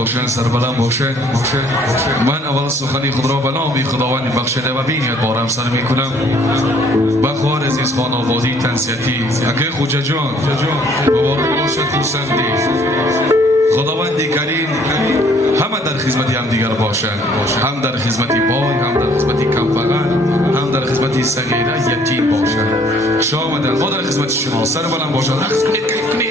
باشن، سربلند باشن. من اول سخنی خود را به نام خداوند بخشنده و بینیت بارم سر میکنم. بخوار عزیز خان آبادی تنسیتی اگه خوجه جان مبارک باشد خورسندی. خداوند کریم همه در خدمت هم دیگر باشند، هم در خدمت بای، هم در خدمت کمفقر، هم در خدمت صغیره یتیم باشند. شما آمدن ما در خدمت شما. سر بلند باشد، رقص کنید، کیف کنید.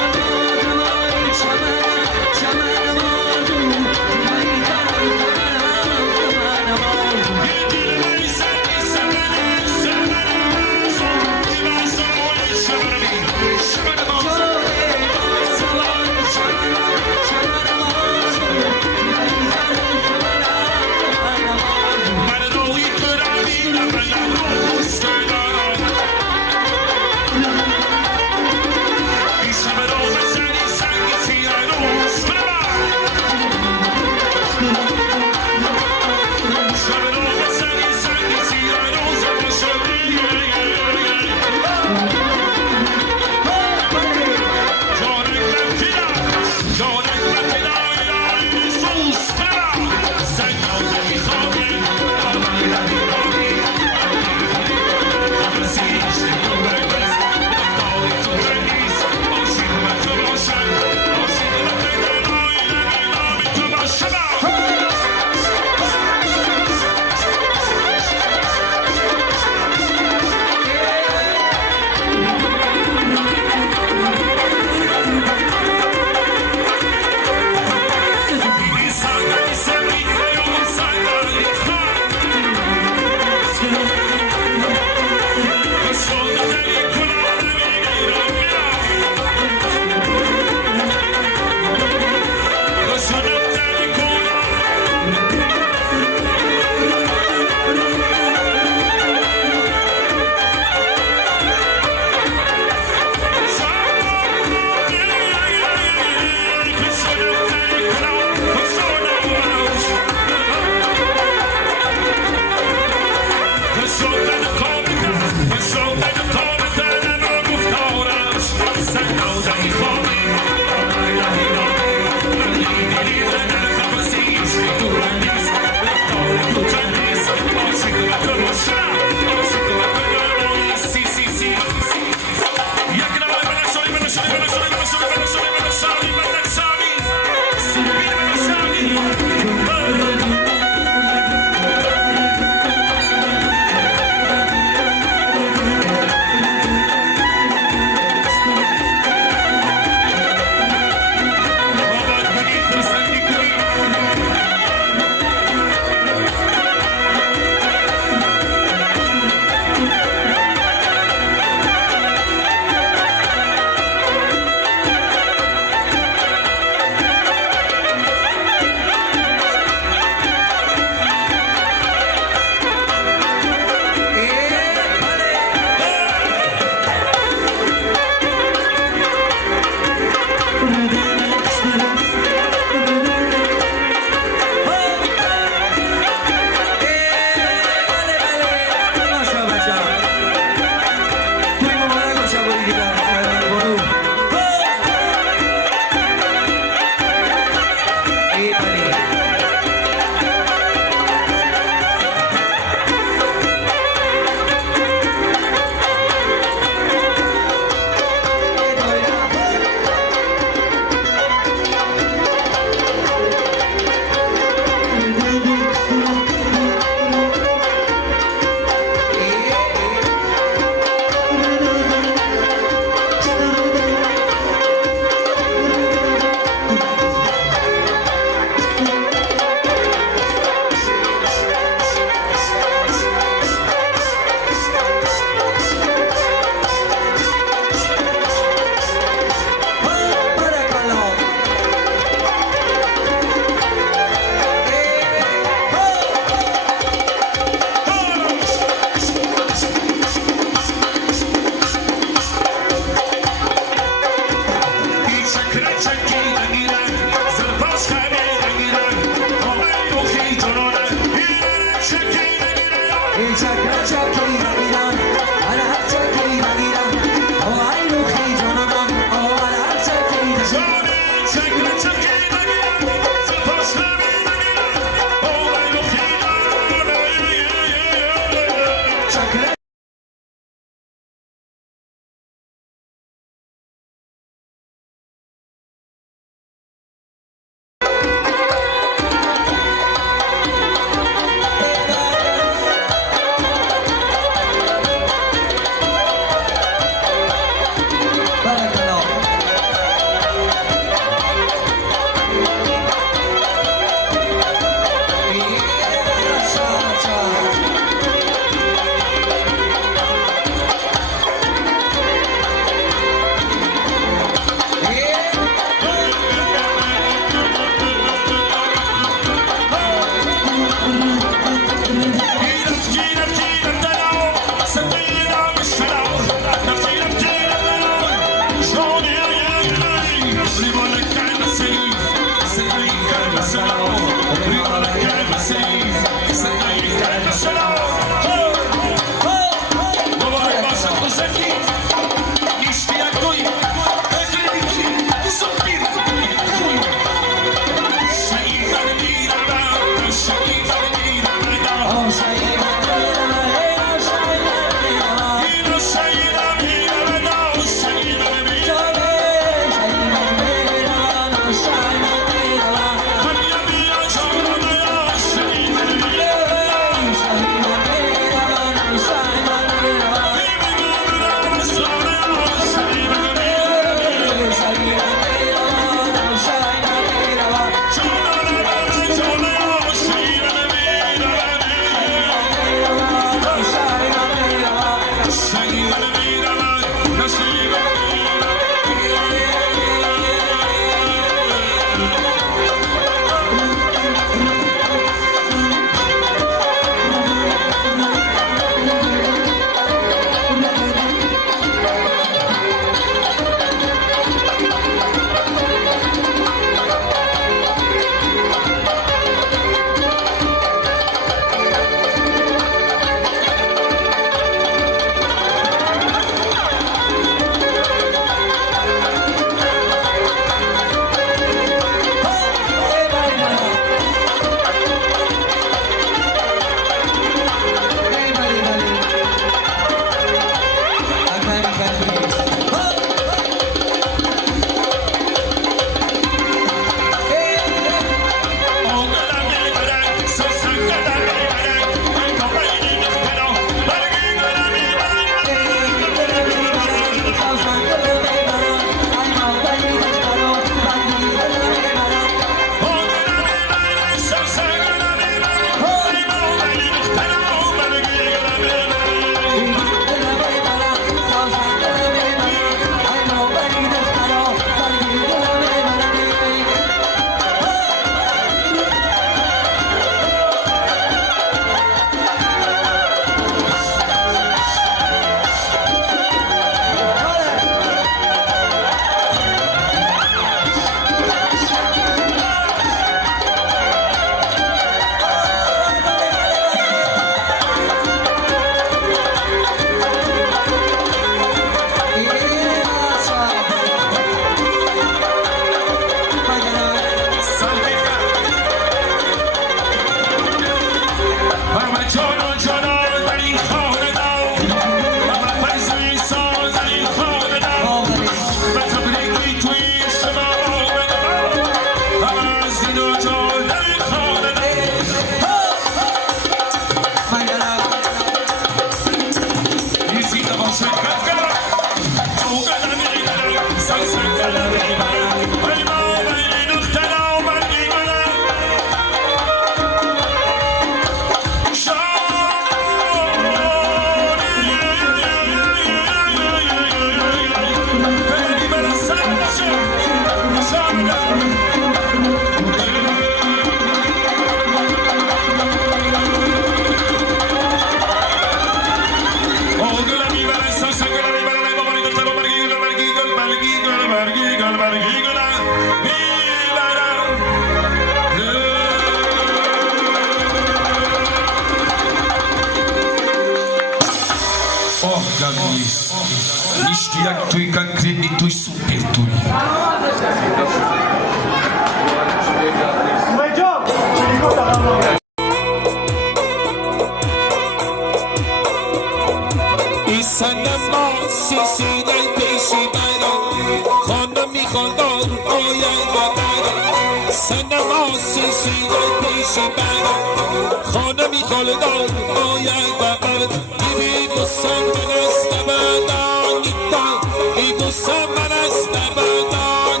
آید و برد سنما سیسیده پیشی برد خانه می خالدان آید و برد بی دوستان من است نبردانیدان بی دوستان من است نبردانیدان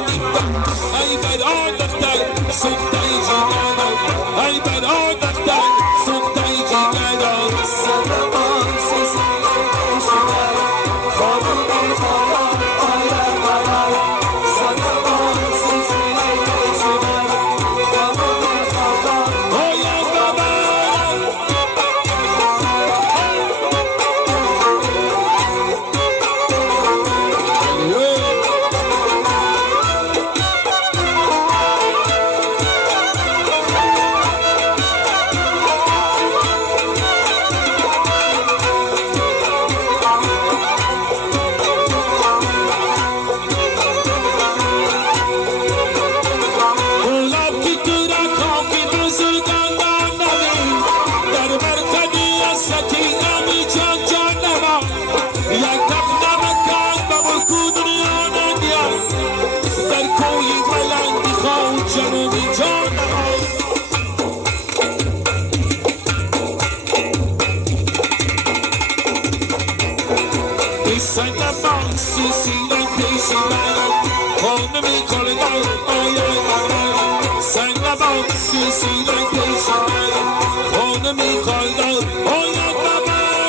ای بران دختر سخته جیگران ای بران دختر سخته جیگران سنما سیسیده پیشی برد خانه می خالدان آید و برد سنما سیسیده پیشی برد خانه می خالدان آید و برد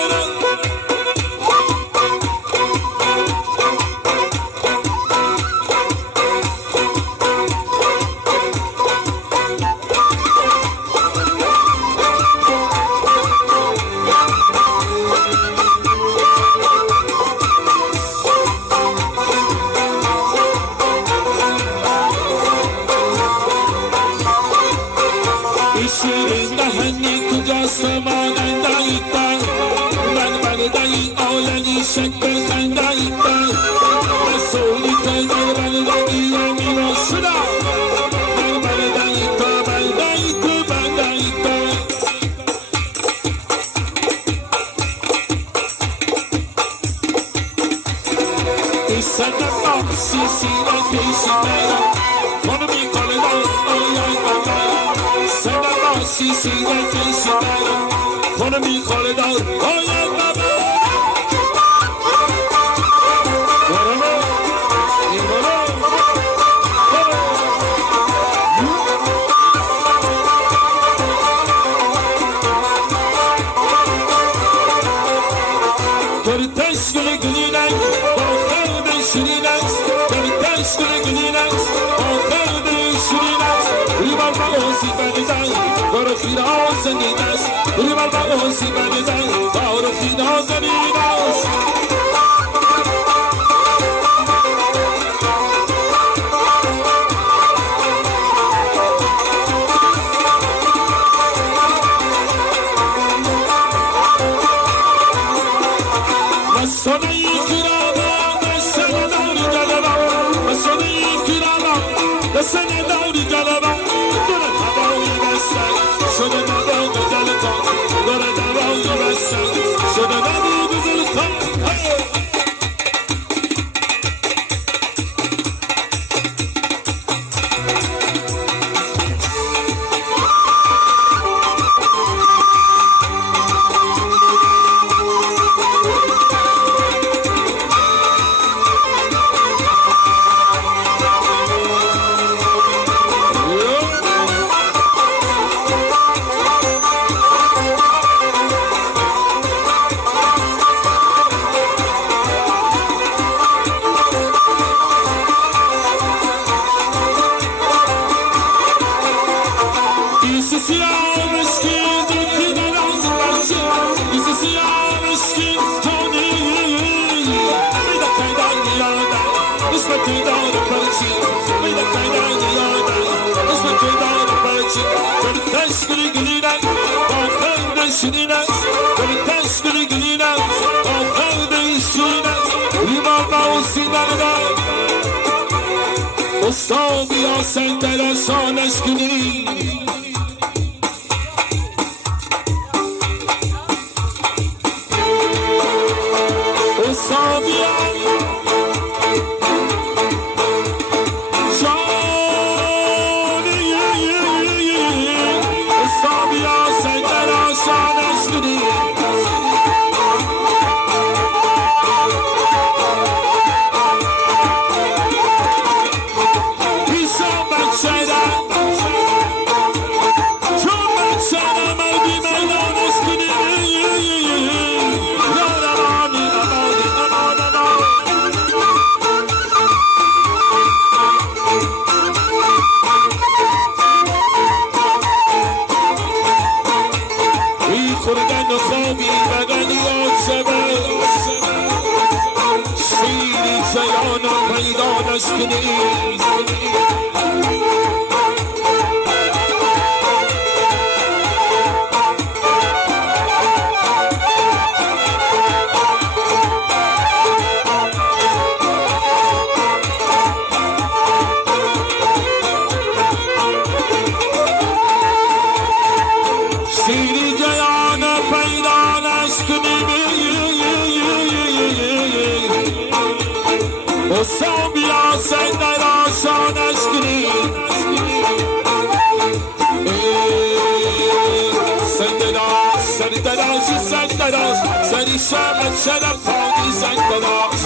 Ustabia sendere şaneş günü Ustabia şaneş کنی Sabia senden aşan aşkını Senden aş, senden aş, senden aş Seni şemet şeref kaldı senden aş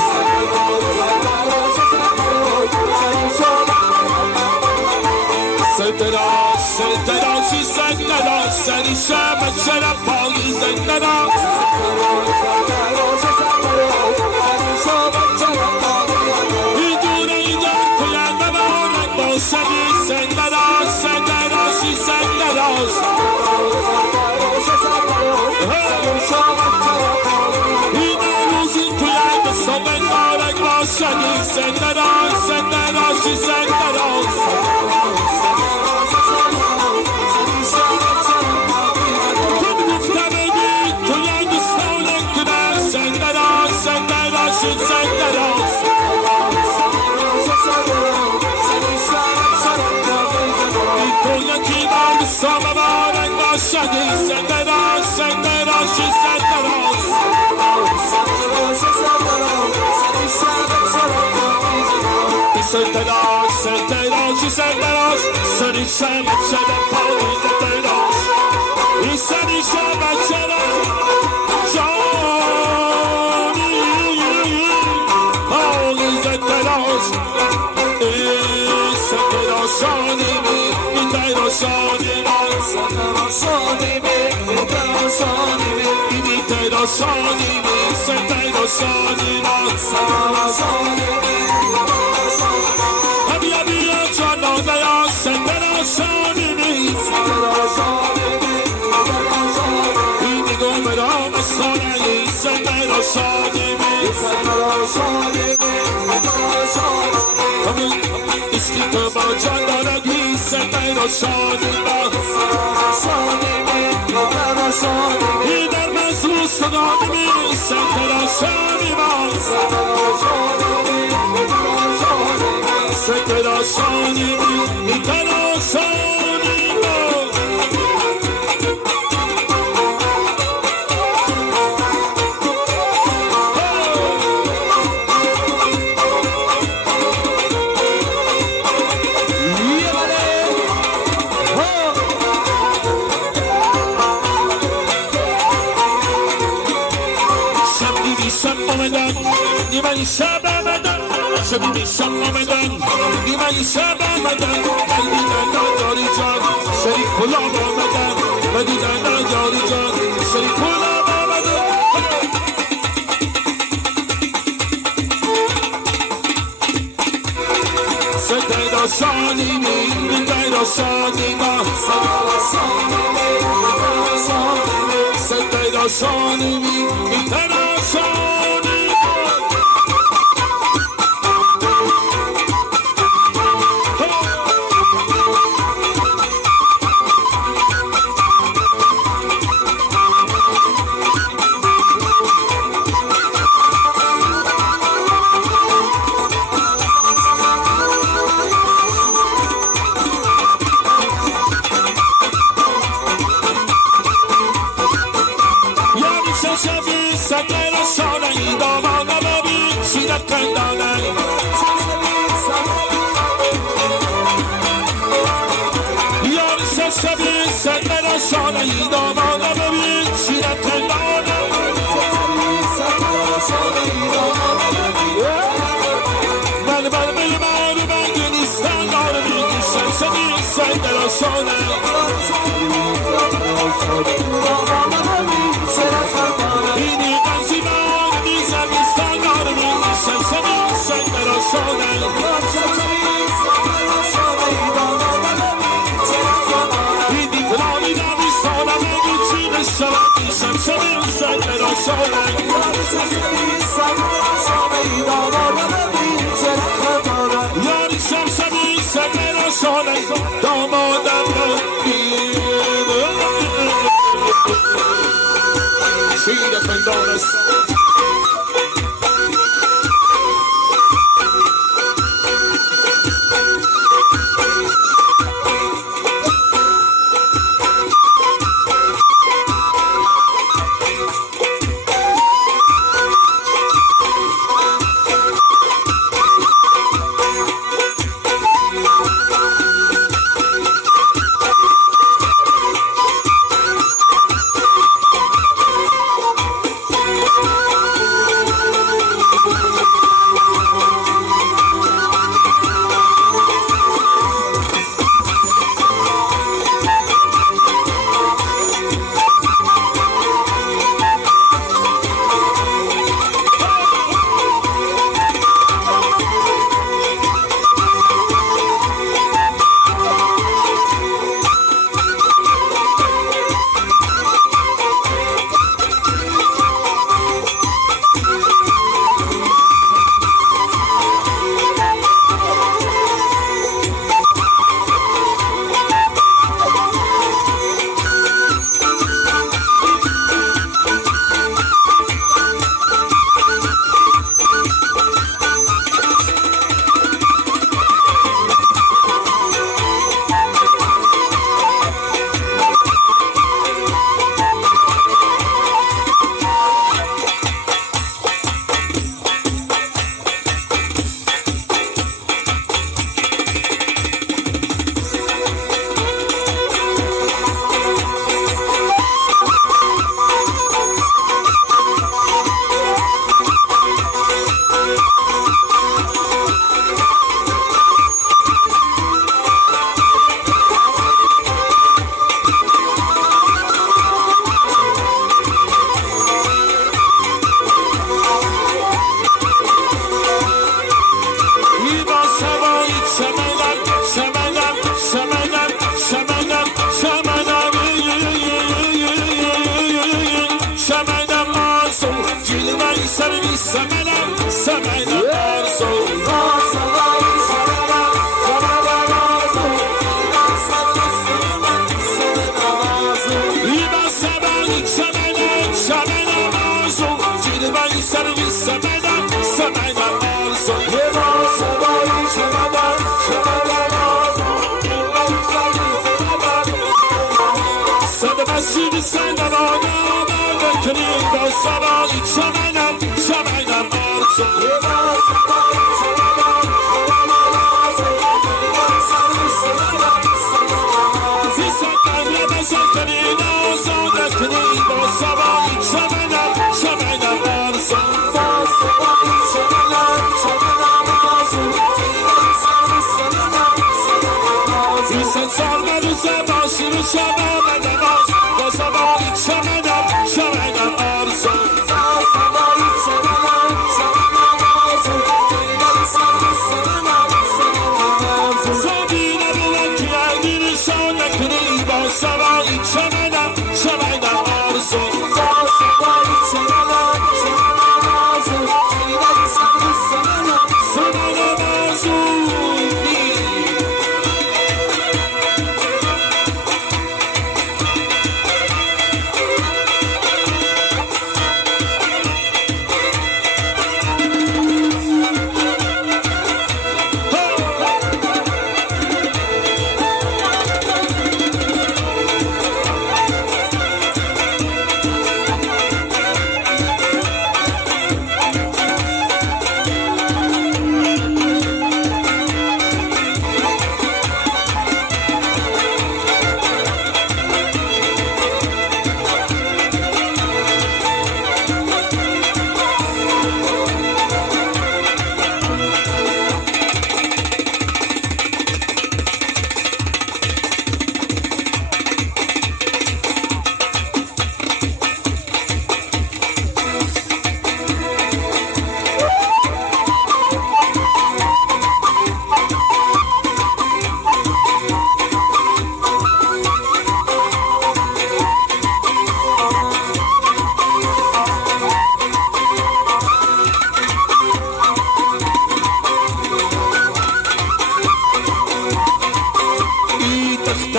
Senden aş, senden aş, senden aş Seni şemet şeref kaldı senden aş Senden aş, senden aş, senden aş Kun gufte begi tu yedi savlek güne Senden aş, senden aş, senden aş Bir yaki var sabah varek başladı Senden aş, senden aş, senden aş Senden aş, senden aş, senden aş Seni şemet şeref kaldı senden aş Seni şemet şeref kaldı senden aş Senden aş animi, gider aş animi Senden aş animi, gider aş animi Gider aş animi, senden aş animi Senden aş animi Senden aşanimi İni gomeram aslanayı Senden aşanimi Kamın istiklama canlara giy Senden aşanimi Gidermez Rus'un animi Senden aşanimi Senden aşanimi Gider aşanimi Nimani şabamadan Şebimi şabamadan Nimani şabamadan Kalbiden darıcan Şerik kulağamadan Mediden darıcan Şerik kulağamadan Senden aşanimi Gider aşanima Senden aşanimi Gider aşanima Senden aşanayı damana bebi Şirak kandanay Yarışa şebi Senden aşanayı damana bebi Şirak kandanay Ben bilmem ben Gülistan Darbi Düşen seni Senden aşanayı İni ben ziman Bizem istanlar Düşen seni Senden aşanayı İni kılavida bir sana ve güçlü şalat Düşen seni Senden aşanayı Ya ساله دامادم رو بیاره شیر پندار است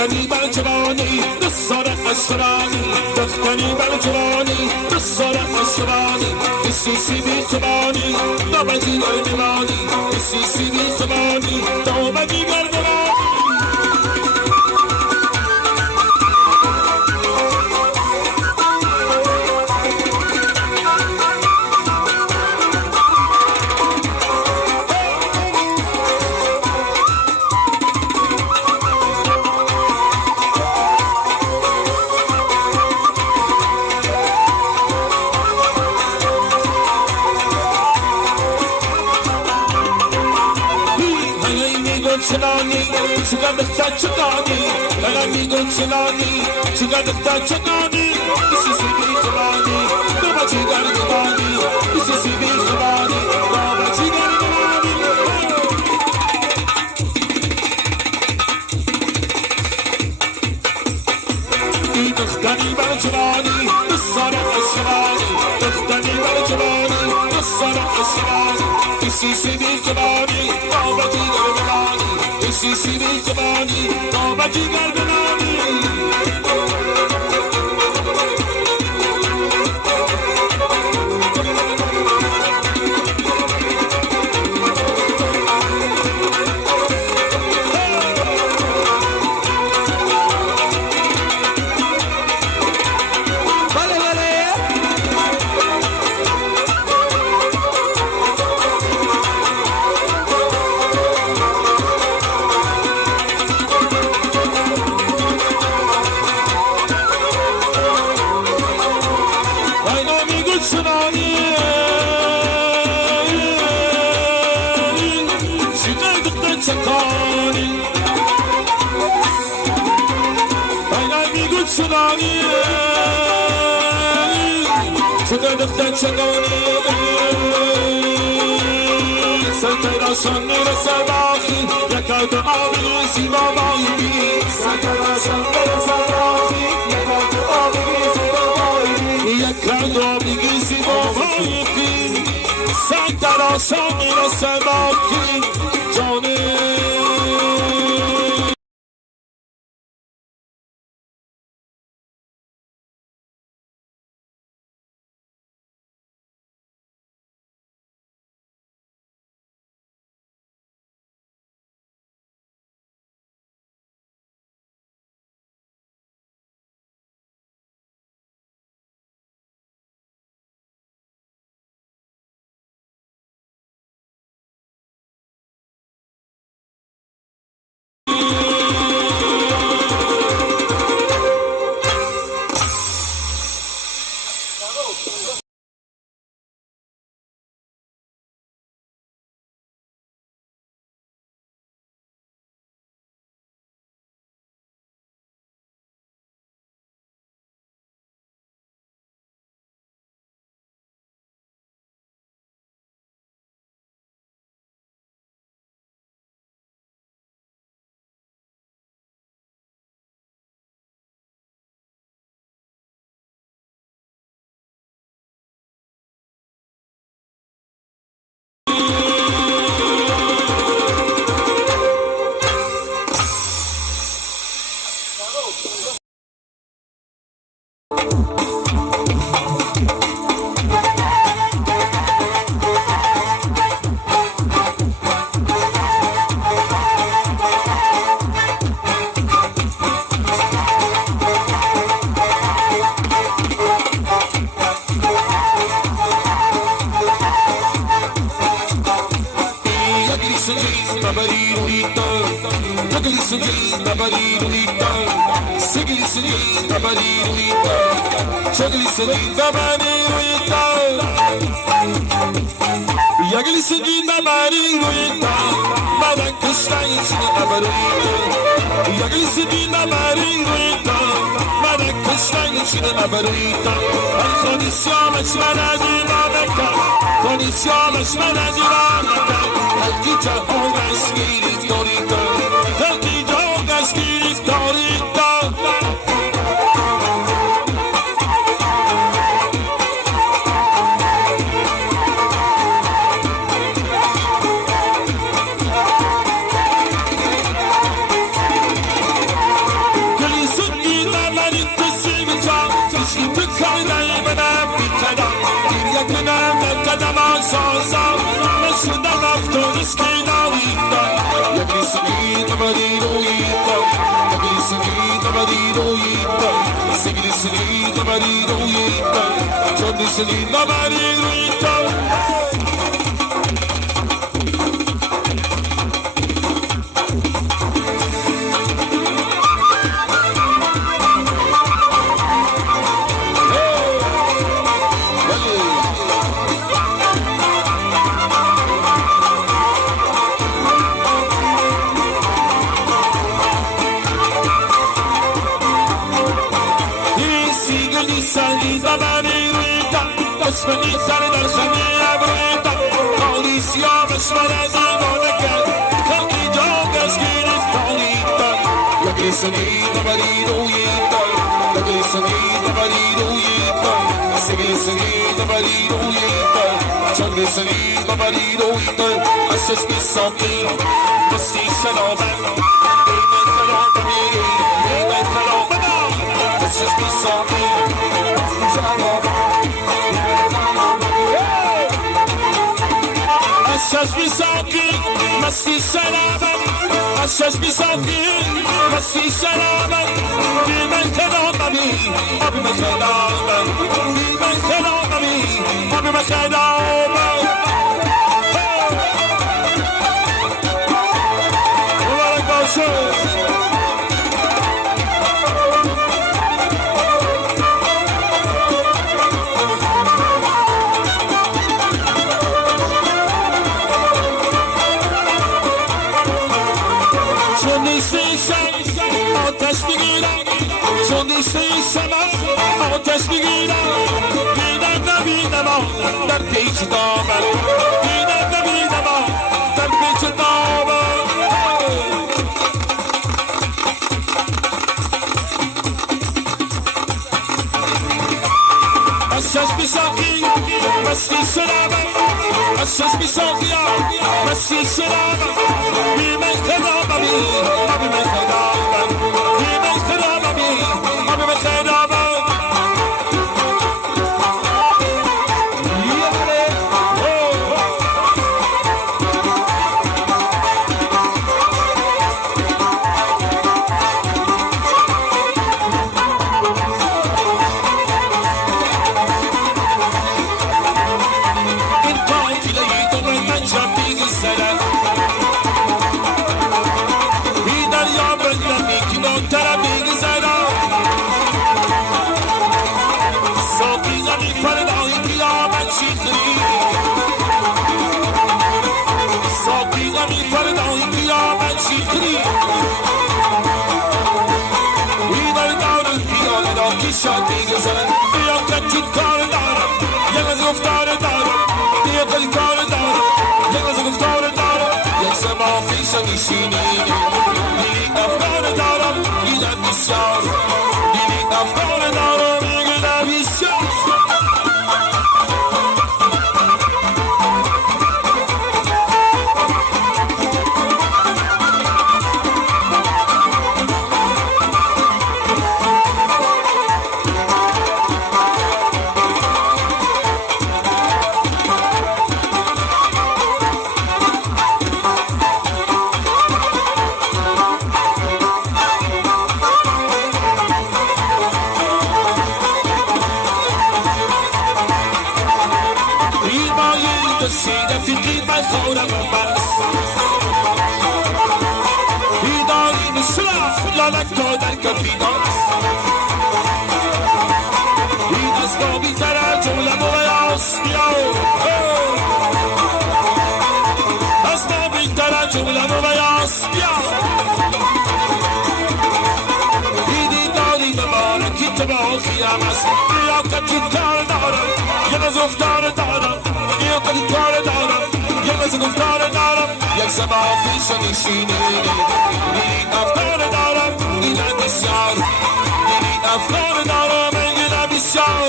دختری بر جوانی دستار اشرانی دختری بر جوانی دستار اشرانی سیسی بی توانی دامدی گردمانی سیسی بی توانی دامدی گردمانی چنانی چگاه دکتا چگانی من میگم چنانی چگاه دکتا چگانی کسی سی بی چگانی تو بچی گردانی کسی سی بی چگانی تو بچی گردانی این دختری بر جوانی دستار اشرانی دختری بر جوانی دستار اشرانی کسی سی بی چگانی تو بچی گردانی سیسی بی زبانی تا بچی گردنانی چگانی سنتر شان میره سباخی یکایت آبی زیبا بایی سنتر شان میره سباخی یکایت آبی زیبا بایی یکایت آبی زیبا بایی سنتر شان میره سباخی جانی Condiciones me la llevan acá, el que ya ponga espiritualita, el que ya ponga espiritualita. کردن منم بیقدم گریه کنم در قدم آسازم من شدم افتادش که ناویدم یک لیسنی دماری رویدم یک لیسنی دماری رویدم یک لیسنی دماری رویدم چون لیسنی دماری رویدم سالida barita اسمنita در خمه ابریتا پالیسیا مشورتی مونکه خلقی جاگش گیرید پالیتا یکی سنید بری رویتا یکی سنید بری رویتا سگی سنید بری رویتا چند سنید بری رویتا اشش بی ساقی بسی شنابن بیمه خرابمی بیمه خرابنا اشش بی ساقی اشش بی ساقی مستی شرابم اشش بی ساقی مستی شرابم بی من خرابمی آبی من خرابم بی من خرابمی آبی من خرابم مبارک باشه آتش بگیرم چون نیستیشم آتش بگیرم بینم نبینم در پیچ دامن بینم نبینم در پیچ دامن اشش بی ساقی مستی شرابم اشش بی ساقی مستی شرابم بی من خرابمی آبی من خرابم بی من خرابمی آبی من خرابم شادی گذارم بیا کتی کار دارم یک از گفتار دارم بیا کتی کار دارم یک از گفتار دارم یک سما فیش نشینی دیلی افکار دارم ایدن بسیار دیلی افکار دارم ایدن بسیار سیده فیقی من خورم بس بیداری نشرا لالک تو در کفیداست این از بابی تره جمله مویاس بیاو از بابی تره جمله مویاس بیاو بیدی داری مبارکی تباخی هم است بیا کتی کار دارم یه از افتار دارم یک کار دارم یک از گفتار دارم یک سما فیش نشینی دیلی افکار دارم ایدن بسیار دیلی افکار دارم ایدن بسیار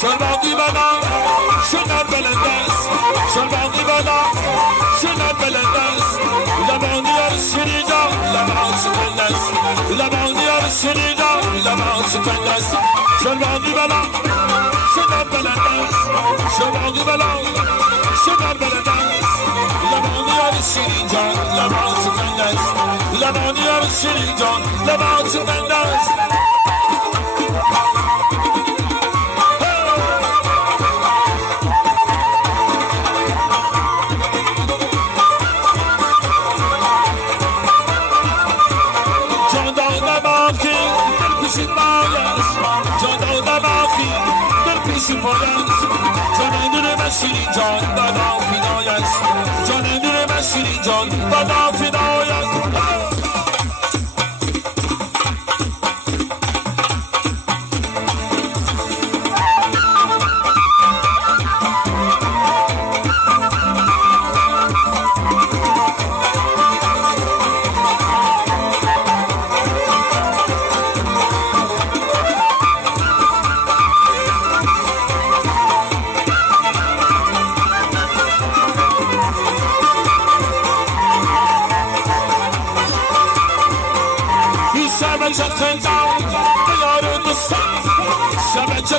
شرباقی بدم شیرین جان لبات شکنده است شلواقی بلا شدر بلند است شلواقی بلا شدر بلند است لبانی یار شیرین جان لبات شکنده است لبانی یار شیرین جان لبات شکنده است شیرین جان دادا فدایت جان دل من شیرین جان دادا فدایت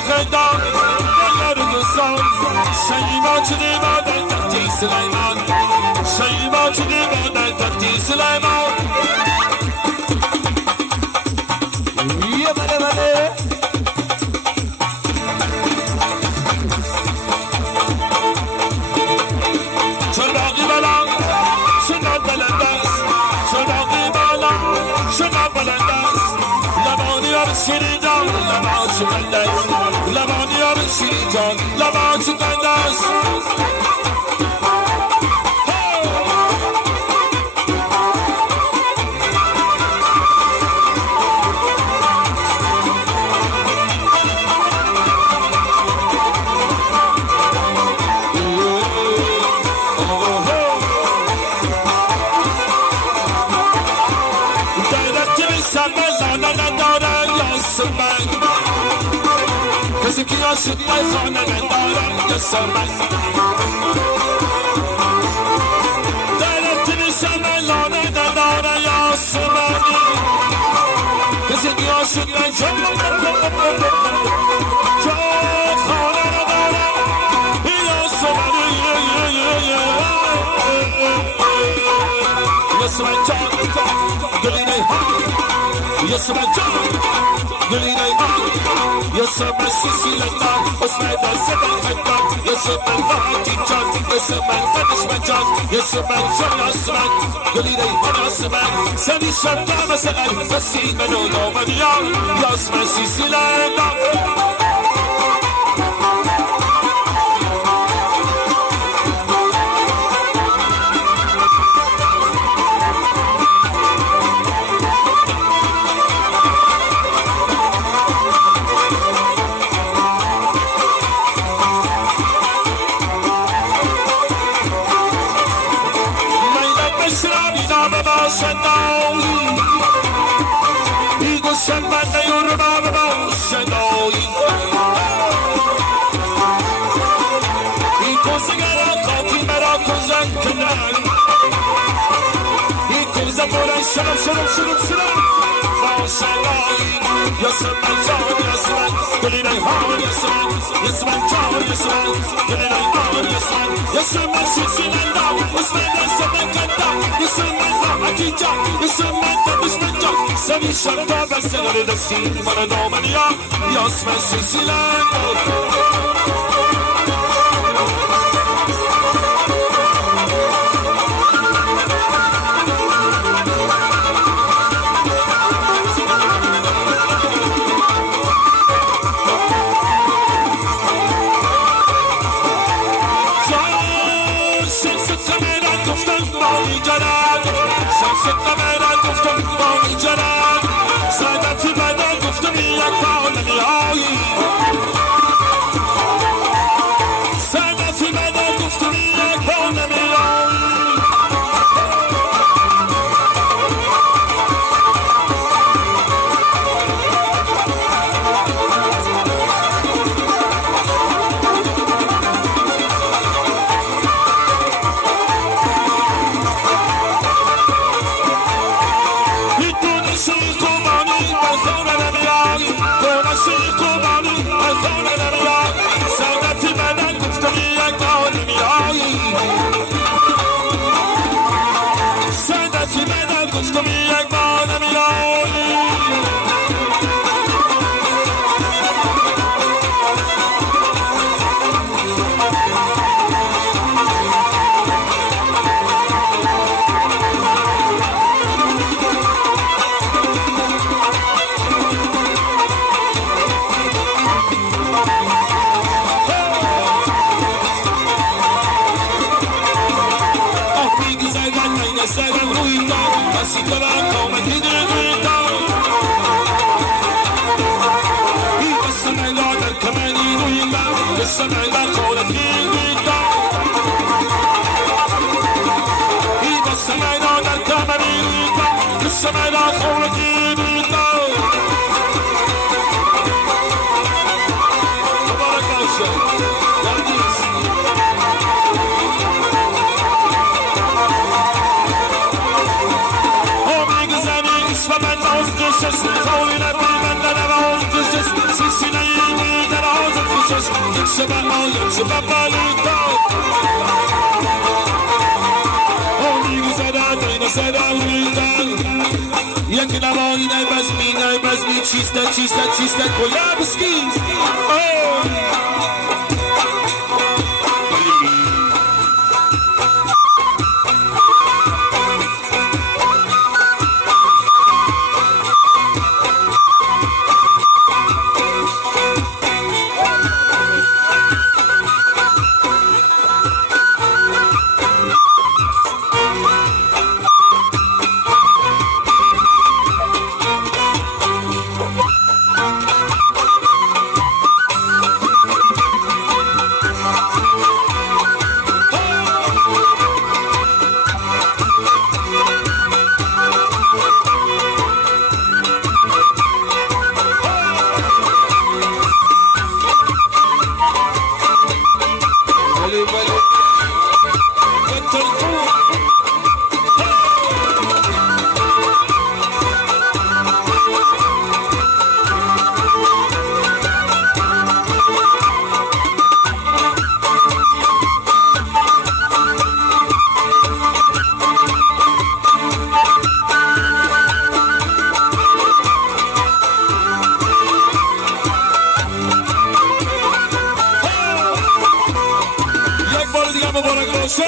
خدام یار دوستان شیما چه مادر تختی سلیمان شیما چه مادر تختی سلیمان یه بله بله چراغی بالا شنار بلند است چراغی بالا شنار بلند است لبانی یار شیرین جان لبان شکنده است لبانی یار شیرین جان لبان شکنده است کسی که عاشق خانه ندارد یاسمن دلت نیستم لانه نداره یاسمن کسی که عاشق خانه نداره یاسمن یاسمن جان دلینه یاسمن جان دلینه یاسمن سیسیلندان اسمه دستان خندان یاسمن فاتی جان یاسمن فنشمن جان یاسمن جان یاسمن دلینه یاسمن سنی شرطا مثلا فسی منو نومنیان یاسمن سیسیلندان شرم خاشنایی یاسمن جان یاسمن دلینه ها یاسمن یاسمن جان یاسمن دلینه ها یاسمن یاسمن سیسیلندان اسمه دستان خندان یاسمن فاتی جان یاسمن فنشمن جان سنی شرطا بسته دستی من نومنیان یاسمن سیسیلندان سمیدن خورکی بیتا ایدا سمیدن در کمری بیتا سمیدن خورکی بیتا مبارک باشه دردیست آمیگ زمین اسم من باز کشست خوی نبی من در باز کشست سیسی نیمی در آزد کشست یک شبه آید شبه بالیتا آمیگ زده دین زده ویدن یک نمایی نبزمی چیسته کلا بسکی مبارک باشه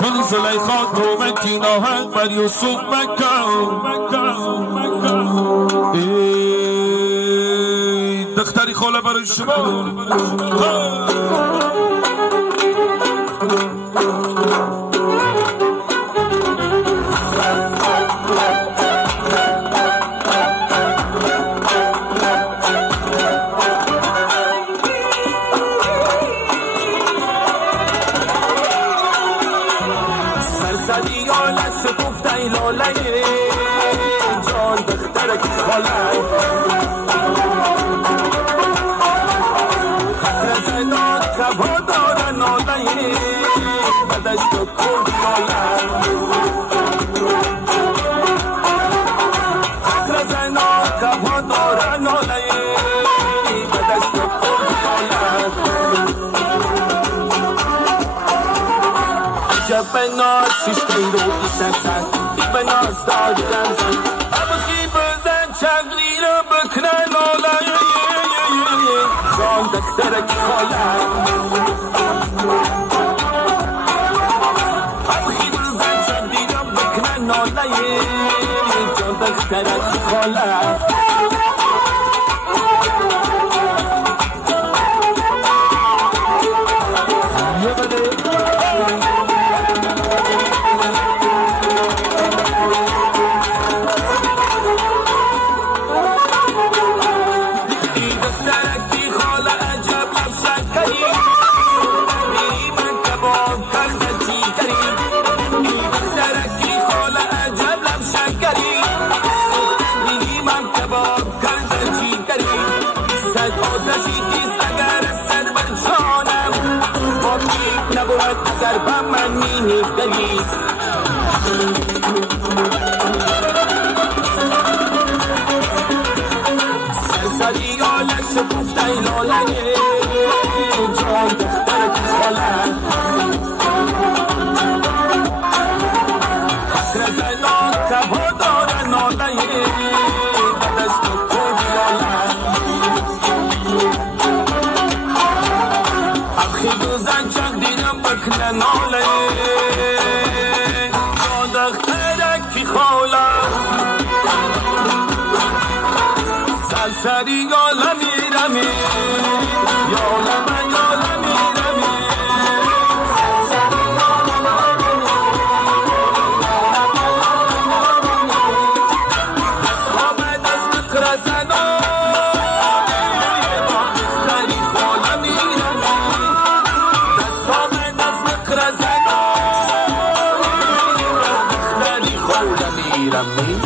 چون زلیخا تو مکی ناهنگ بر یوسف مکن دختری خاله برای شما لاله جان دخترک خاله رزنات کبا داره ناله بدش تو کن ناله رزنات کبا داره ناله بدش تو کن ناله شب ناز ششتین رو ایسن به ناز دادم زن ابخی بزن چغلی رو بکنه ناله جان دخترک خاله ابخی بزن چغلی رو بکنه ناله جان دخترک خاله با من می‌نگری سرسری آلش گفتای لاله جان دخترک خاله دلم بکنه ناله یادخ ترکی خالم سرسری یالا میرمی یالا من یالا میرمی دست آمد از مقر زنان دختری خاله میرمی دست آمد از مقر زنان دختری خاله میرمی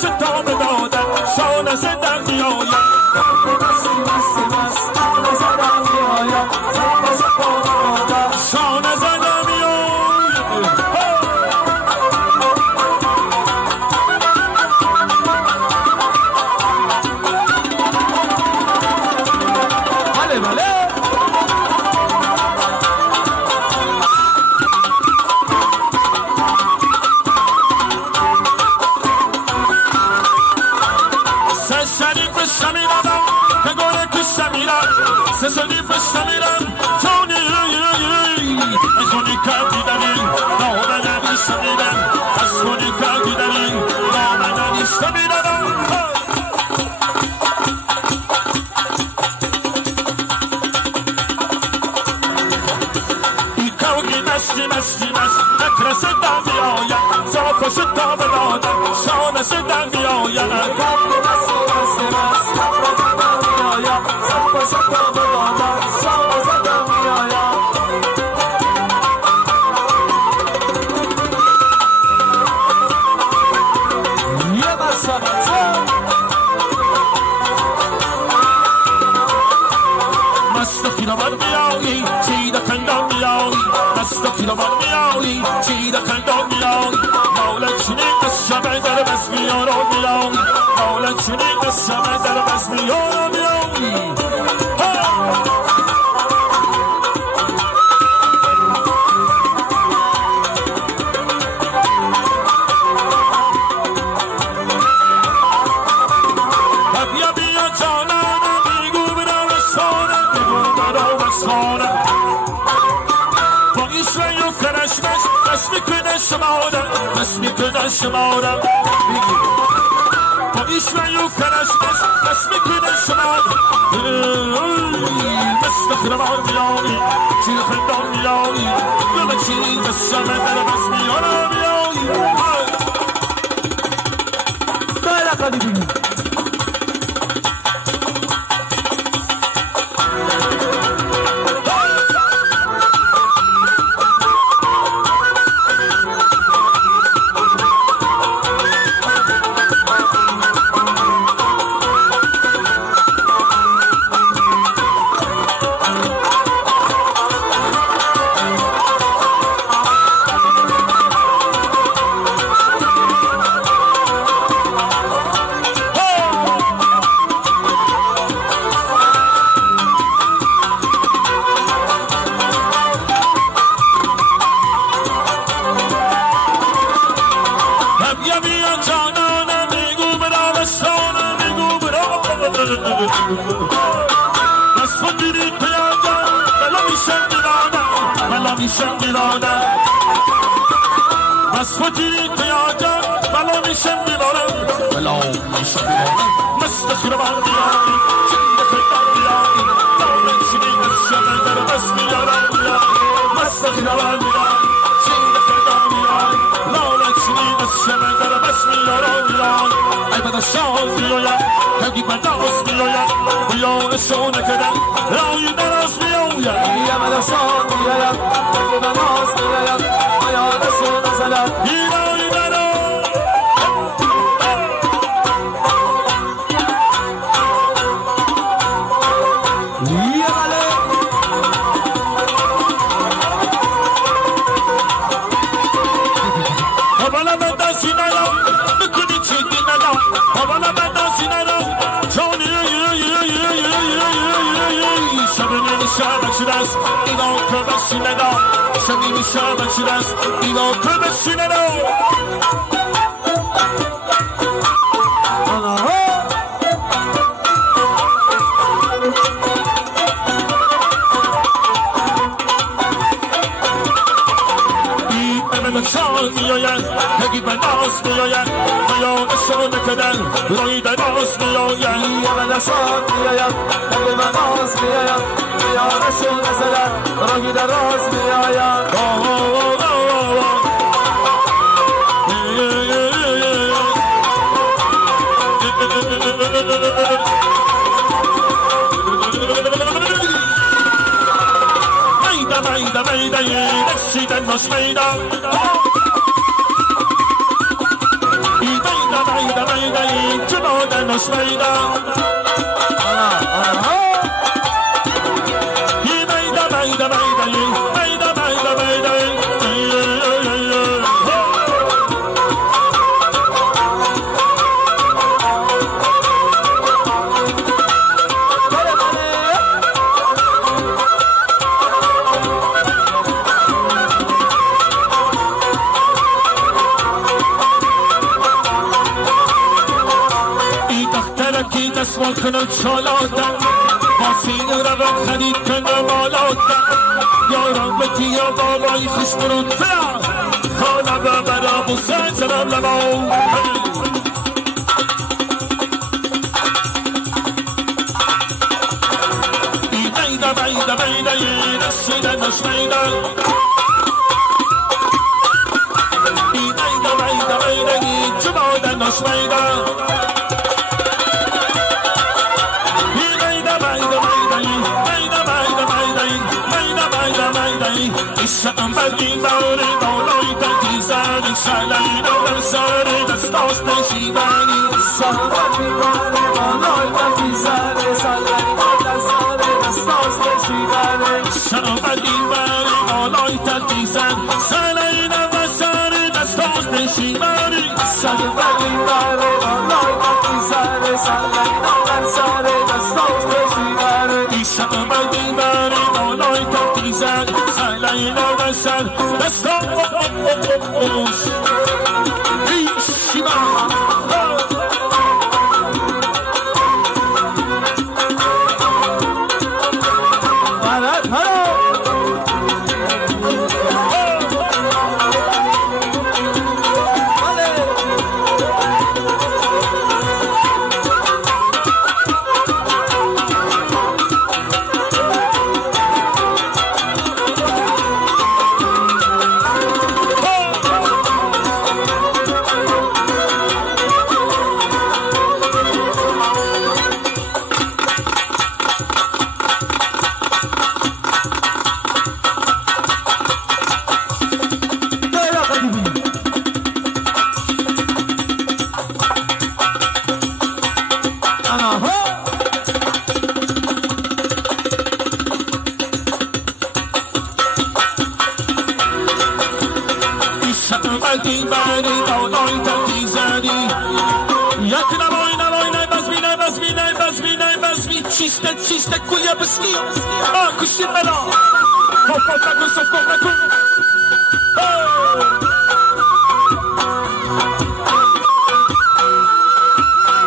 شتاب دادن شانه زدن میآید شانه زدن میآید بله بله سسلی بشمیرم جانی از اونی کردی داری نامدنی شمیرم از اونی کردی داری نامدنی شمیرم ای کوگی مستی مستی مست نکرس دم بیاید صاف شد تا بدادم شانه زدن بیاید کوگی مستی مستی مست نکرس دم بیاید صاف شد تا بدادم شانه زدن بیاید یه مسابقه مست پیرامون میایی چی دکندم میایی مست پیرامون میایی چی دکندم میایی مولا چنین قسمه در بس میارم میایی مولا چنین قسمه در بس میارم میایی بیا بیا جانم میگو برم رسانه میگو برم رسانه با ایشون یو کنشمش دست میکنه شمارم دست میکنه شمارم با ایشون یو کنشمش دست میکنه شمارم مست خرمان میایی چی خندان میایی یه چی قسمه در بس میارم میایی بله قدیمی بس خودی قیاجم بلا میشم بیارم بلا میشم بیارم مست خرمان بیاری چنده خرمان بیاری دامن چنی قسمه در بس میارم بیاری مست خرمان بیاری چنده خرمان بیاری لالا چنی قسمه در بس میارم بیاری ای بدا شاز بیاید هگی بداز بیاید بیان شونه کدن رای دراز بیاید ای بدا شاز بیاید هگی بداز بیاید بیان شونه زلد ایرانی برو یه بله حوالا من دستی ندم بکنی چی دی ندم حوالا من دستی ندم جانی شب نمیشه بچی دست اینا که بسی ندم شب نمیشه بچی دست اینا که بسی ندم شاد میآید هگی به ناز میآید بیان شانه کدن رای دراز میآید یه بله شاد میاید هگی بداز میاید بیان شونه زلد رای دراز میاید Meyda meyda yedeksiden baş meyda Meyda meyda دستمال کنم چالاتم با سینه رو خرید کنم آلاتم یارم به تیا بابایی خوش برون برم خانم برم و سن زنم لبا بیده بیده بیده رسیدن نشمیدن بیده بیده بیده جبادن نشمیدن شام بدی باوری بالای تکیزانی سالای دور سر دستاست نشیبانی شام بدی بالای تکیزانی سالای دور سر دستاست نشیبانی شام بدی بالای تکیزانی سالای دور سر دستاست نشیبانی شام بدی بالای تکیزانی سالای دور سر دستاست نشیبانی شام بدی بالای تکیزانی سالای دور سر دستاست چیسته کویا بسکی کشتی بلا کفت نکن صفت نکن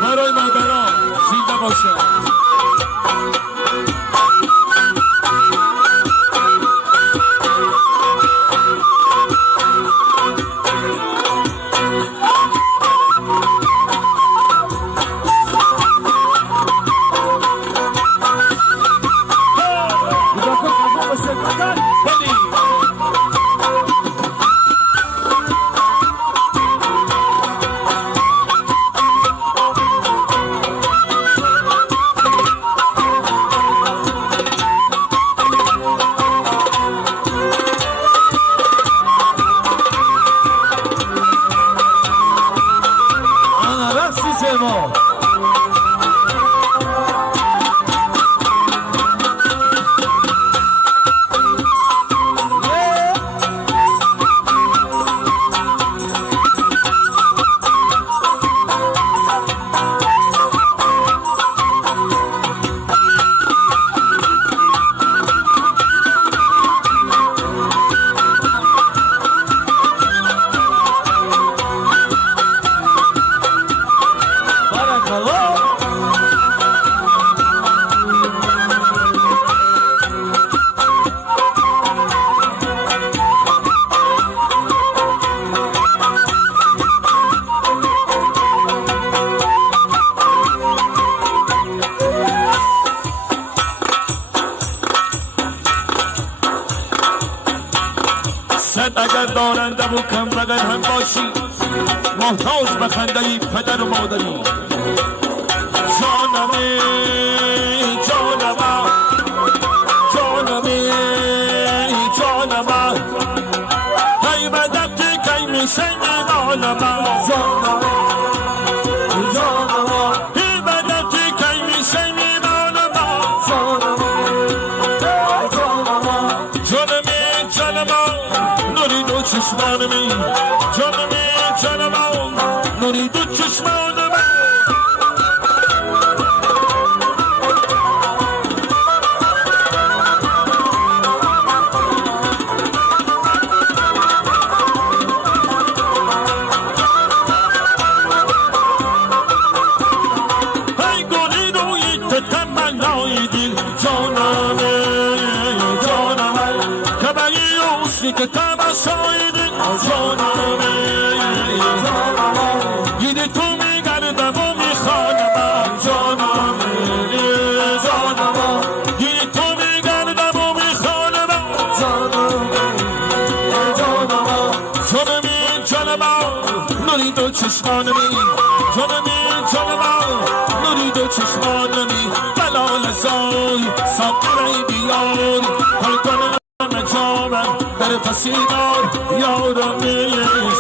برای مادران زنده باشه اگر دارنده و کم بگر هم باشی محتاج به خنده پدر و مادری جانمه جانمه جانمه جانمه ای بدبتی که میشنی نالمه جانمه جانمه ای جانمی جانمی جانم نوری دو چشمان من ای گلی روی تمنای دل جانمه جانمه که بگی اوستی که تماشای دل جانمه گیری تو میگردم و میخوانم جانمه جانمه گیری تو میگردم و میخوانم جانمه جانمی جانم نوری دو چشمانمی جانمی جانم نوری دو چشمانمی بلال زای ساقی بیار حال کنم جامم در پسیدار یارمی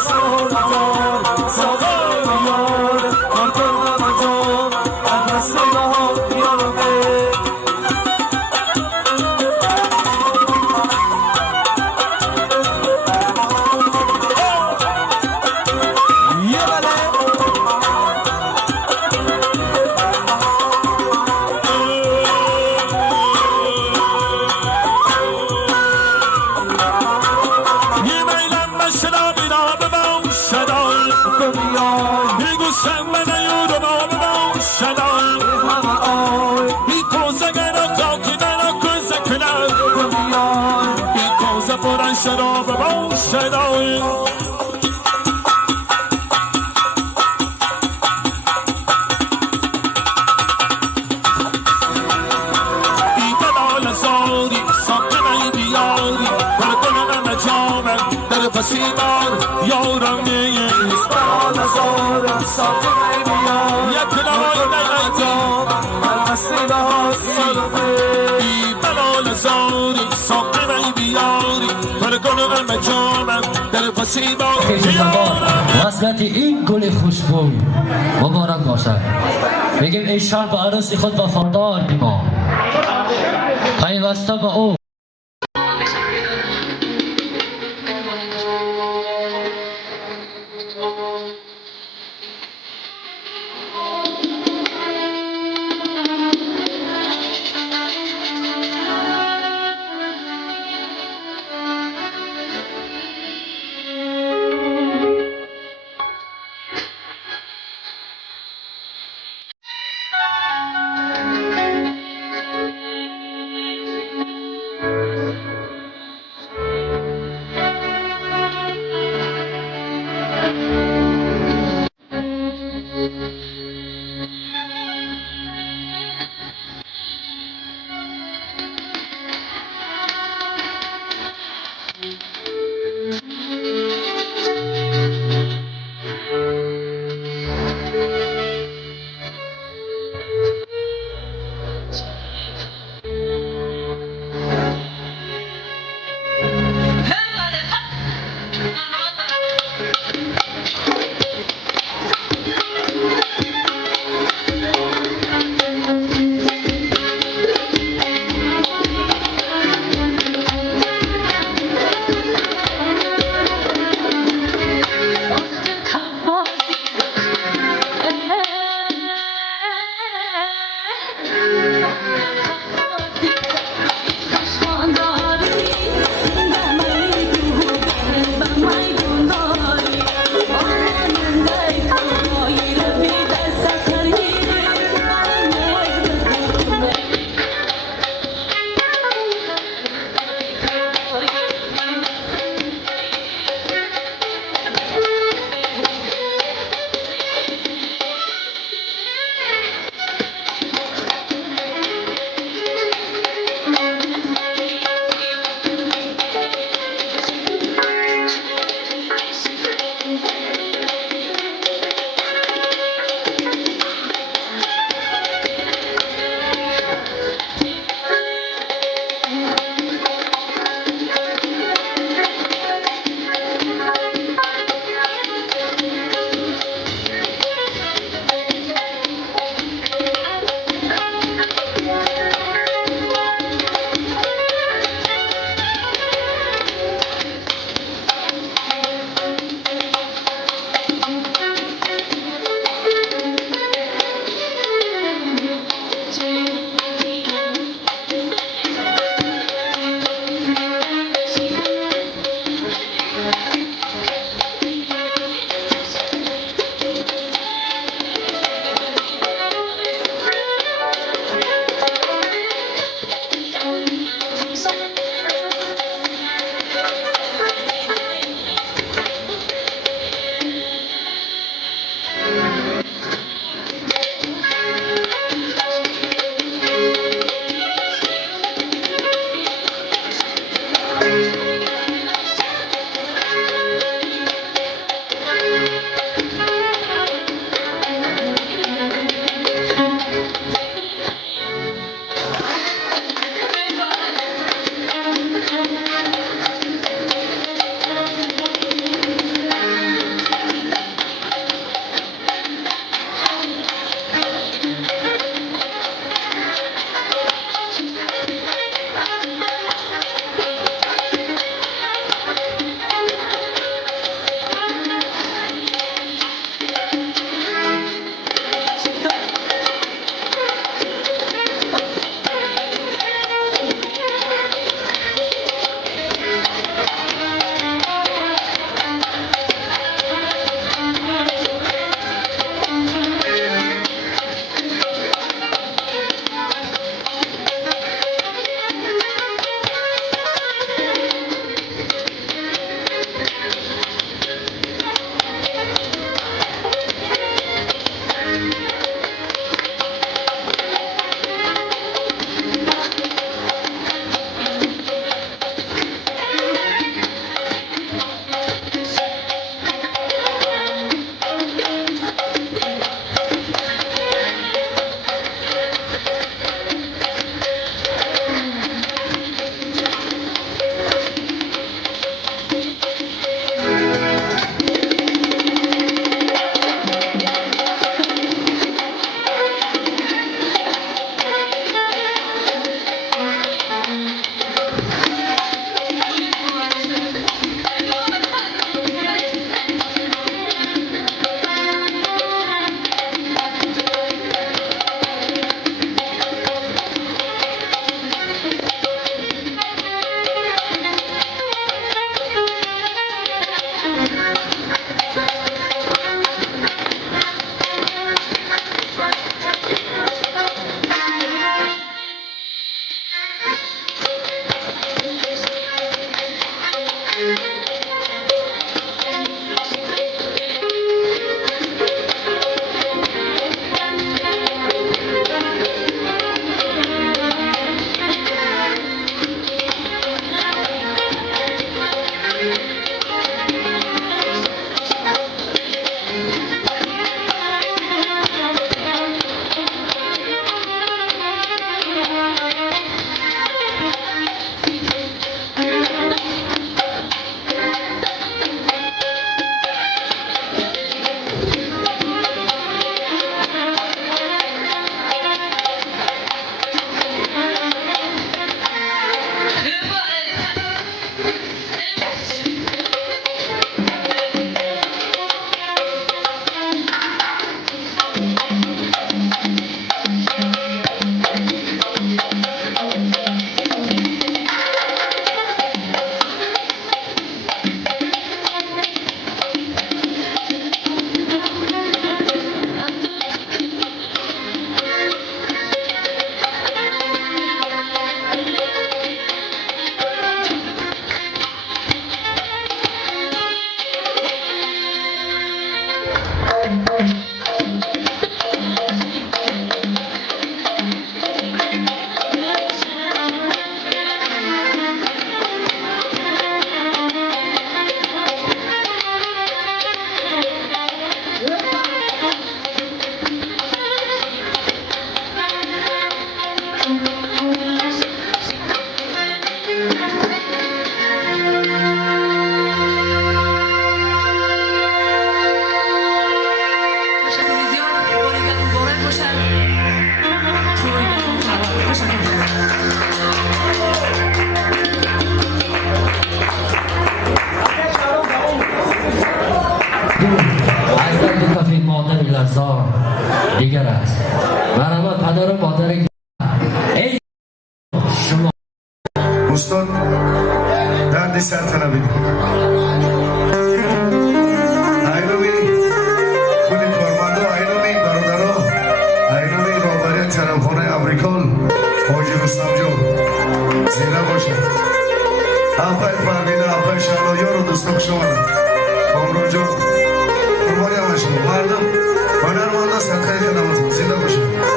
ساقی بیار حال کنم جام در پسیدار یارمی شراب با صدای بی بلال زاری ساقی بیاری بردن جامم در پسیدار یارم نیست بلال زاری ساقی بیاری یک لای نجام در پسیدار بی بلال زاری ساقی بیاری وصلت این گل خوشبو مبارک باشد. بگیم ای شب به عروس خود وفادار بما پیوسته به او از دو کافی مادر لرزان دیگر است. مرحمت پدر و مادر ای شما استاد درد سر طلبی ایروی کلی کارمندو ایروی برادرها ایروی رابطه طرفانه امریکان حاجی رستم جان زنده باشه اپای پروینه اپای شهلایار و دوستان شما کامران جان قربانی همشون مردم هنرمندا صدقه جانمازم زنده باشه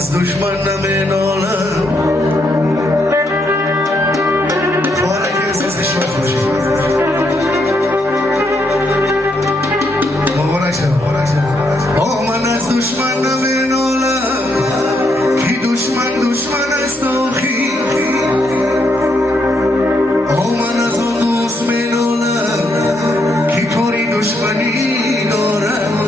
از دشمن نمینالم خواهره که احساسش بخوشی مبارک شد من از دشمن نمینالم کی دشمن است آخی من از آن دوست مینالم کی کاری دشمنی دارم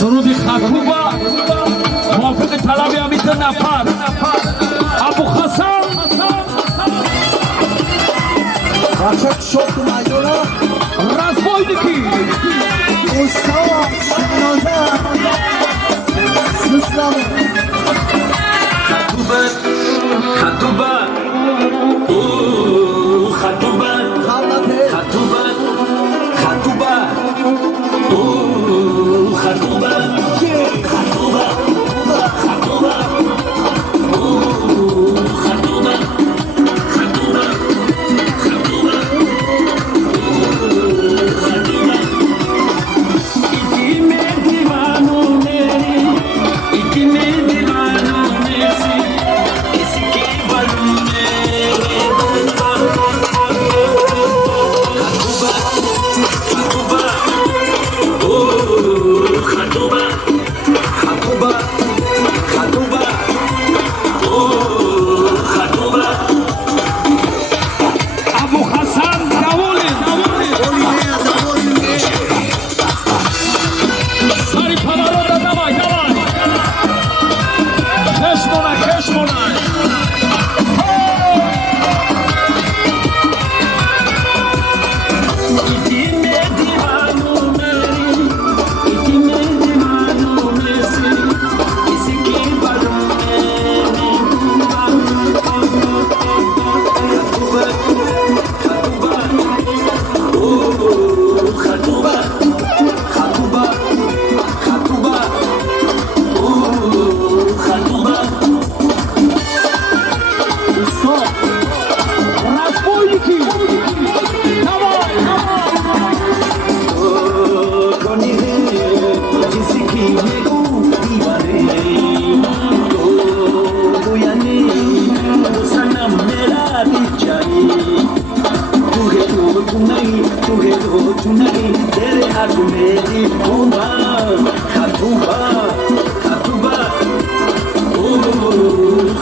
سرودی خطوبه موافق طلب امید نفر ابو حسن Kaçak şok maydana Razboydiki Mustafa Şınaza Sıslamı خطوبه خطوبه Kavlate خطوبه خطوبه خطوبه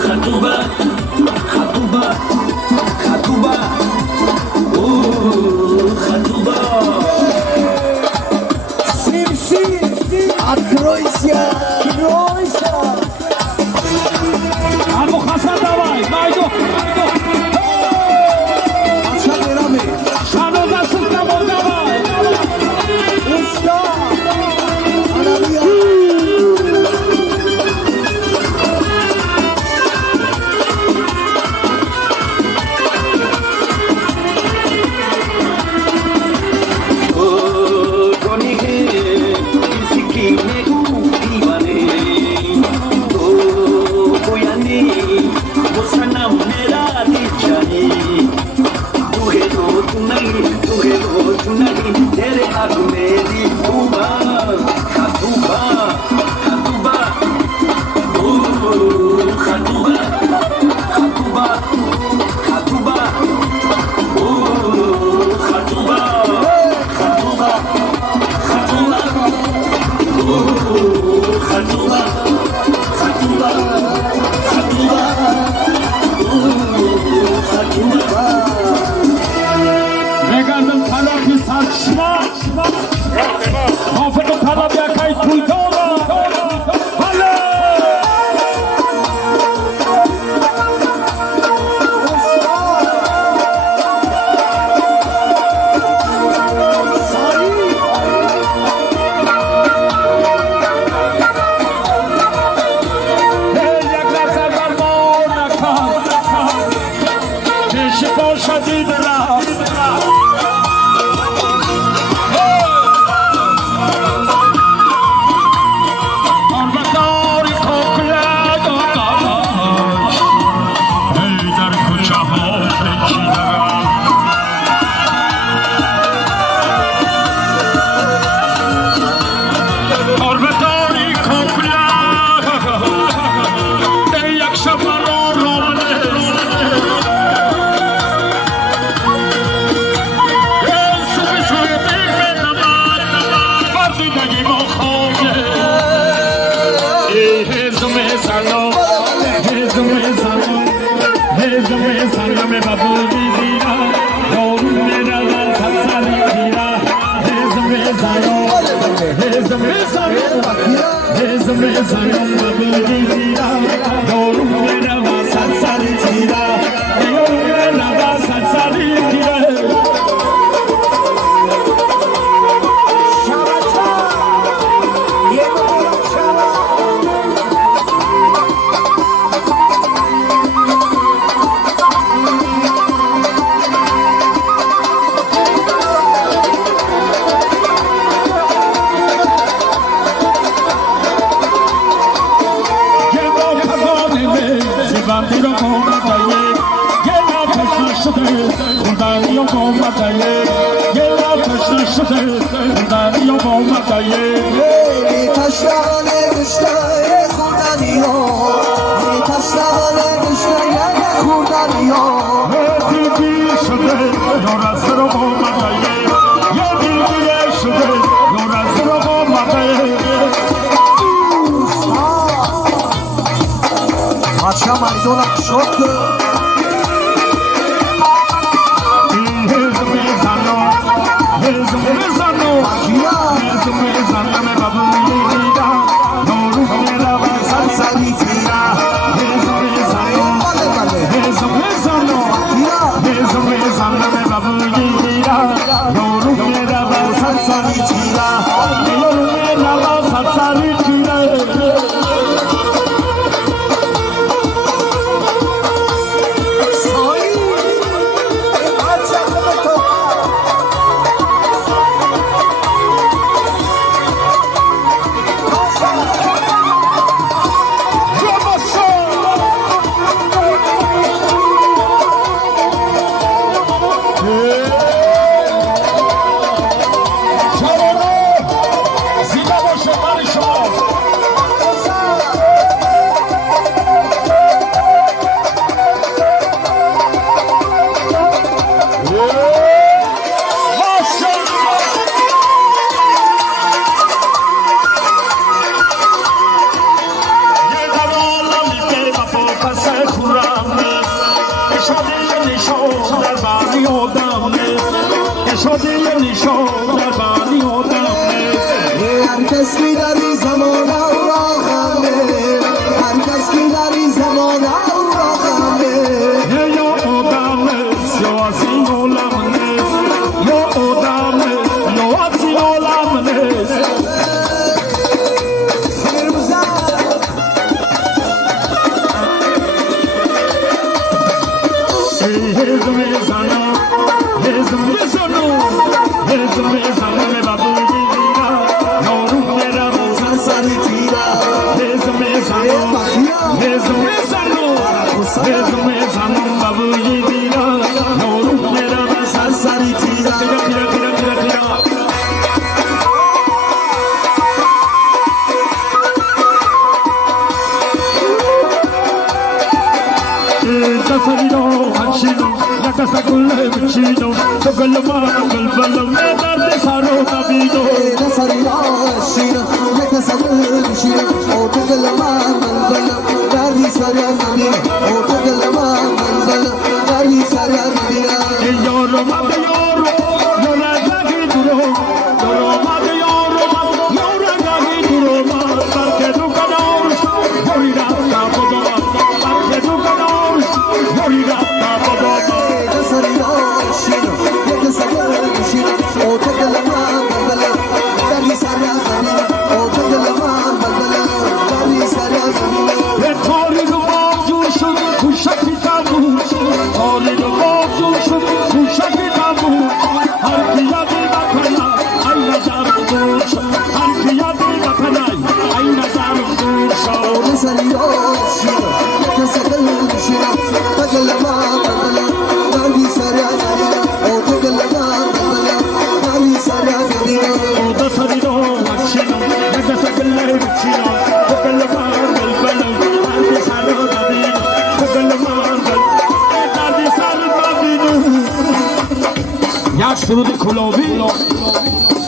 خطوبه خطوبه خطوبه Откройся Откройся Abu Hasan davay Maydo Aşağı verame Şanoza Sultan davay Usta Analiya Bossa não era سرود کلاوی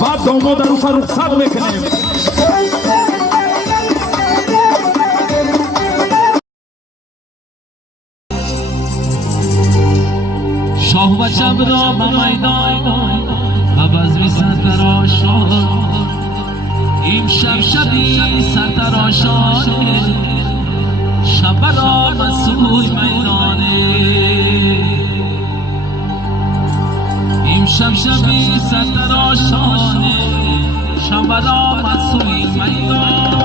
بعد داماد عروس رخصت میکنیم. شاه بچم را به میدان عوض میزد برا شاه امشب شبی سرتراشانه شب برآمد سوی میدانه امشب شبی سرتراشانه شب برآمد سوی میدانه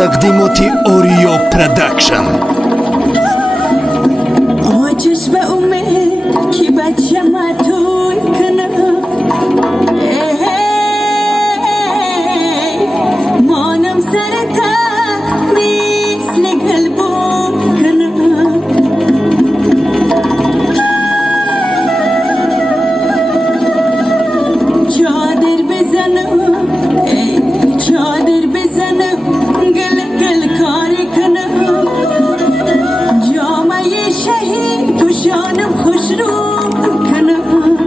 تقدیمات اوریو پرودکشن. چشم امید که بچه ماتون کنم مانم سر تخت مثل قلبون کنم چادر بزنم چادر بزنم گل گل کاری کنم جامعه شهید تو شانم خوش رو کنم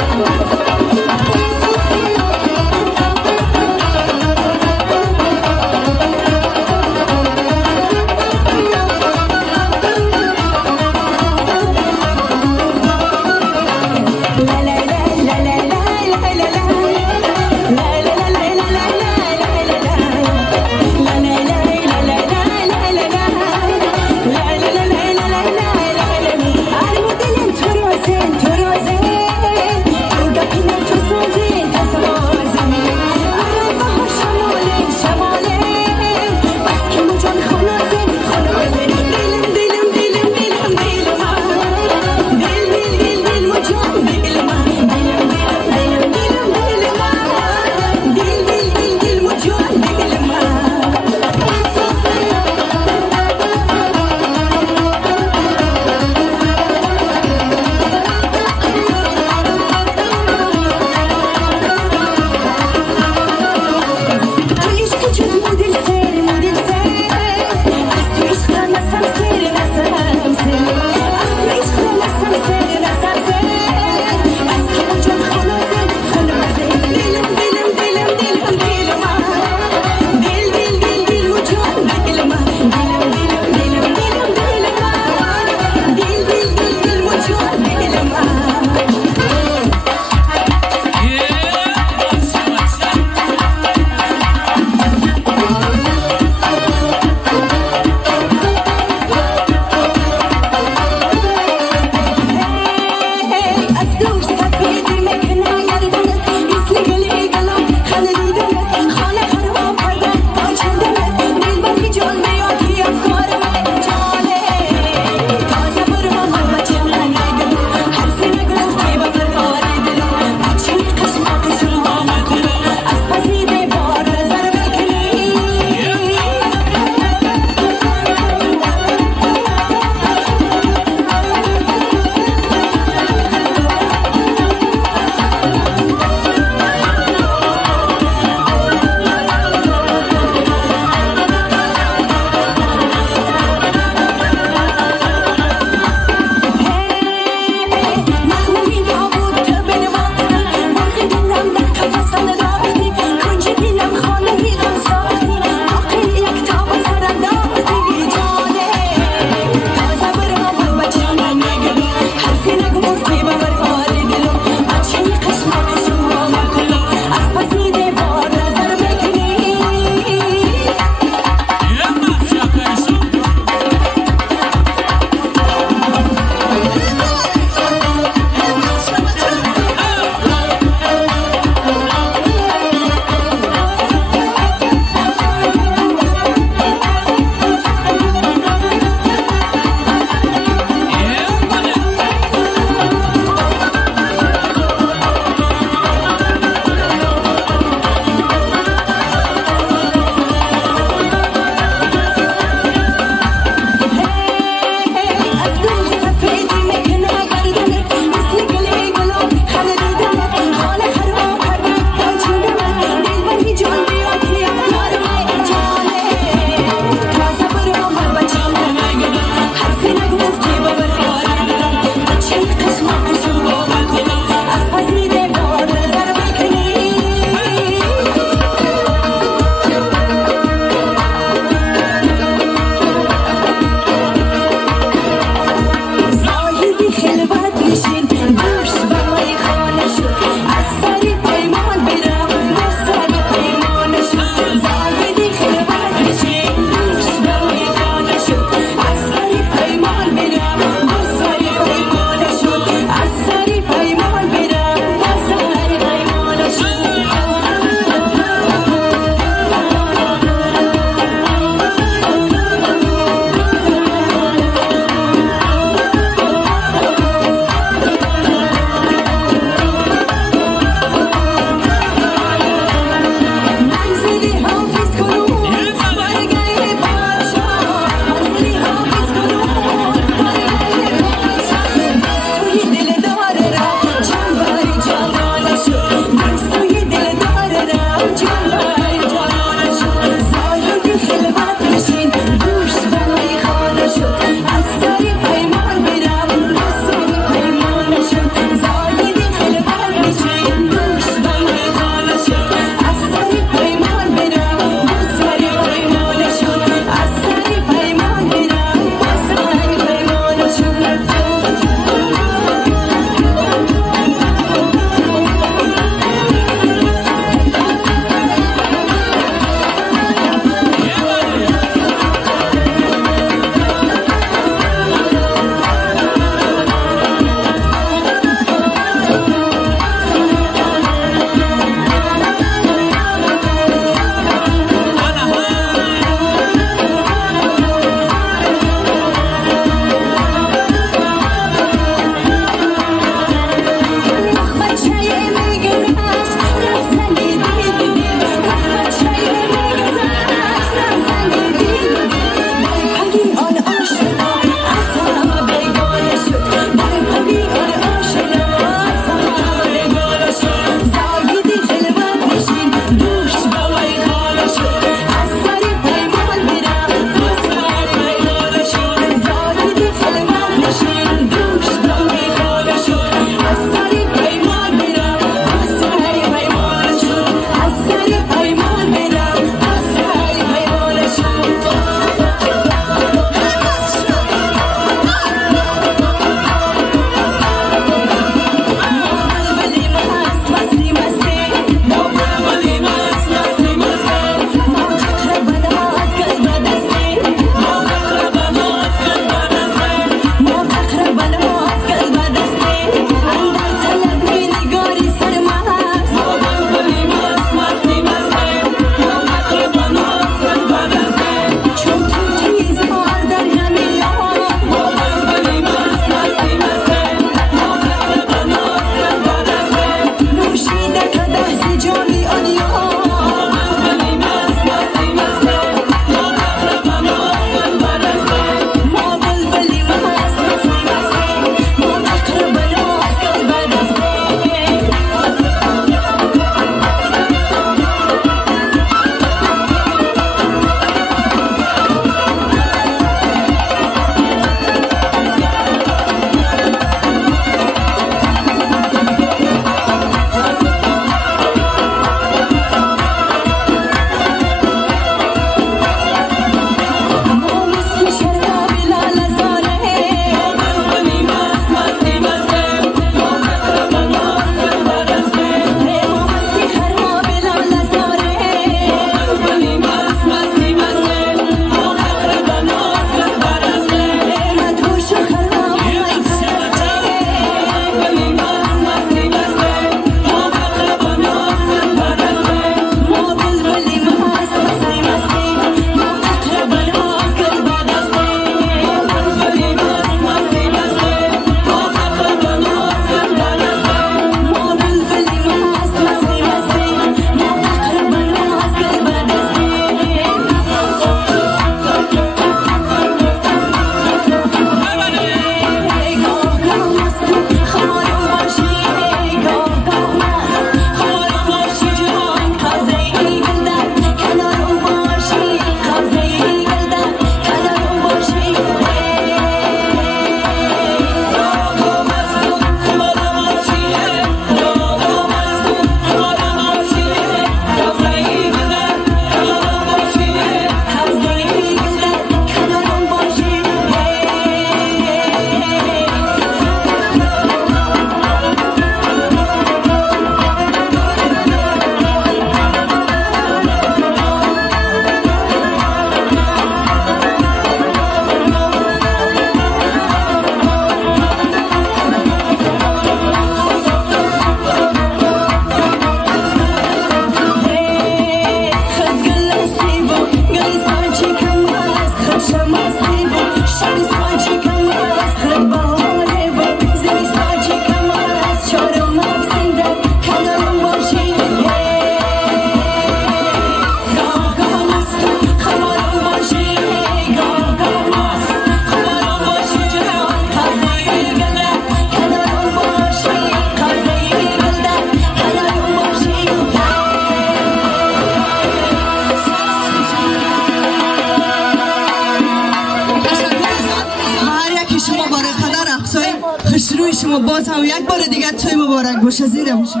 شما باز هم یک بار دیگر توی مبارک باشه زنده باشه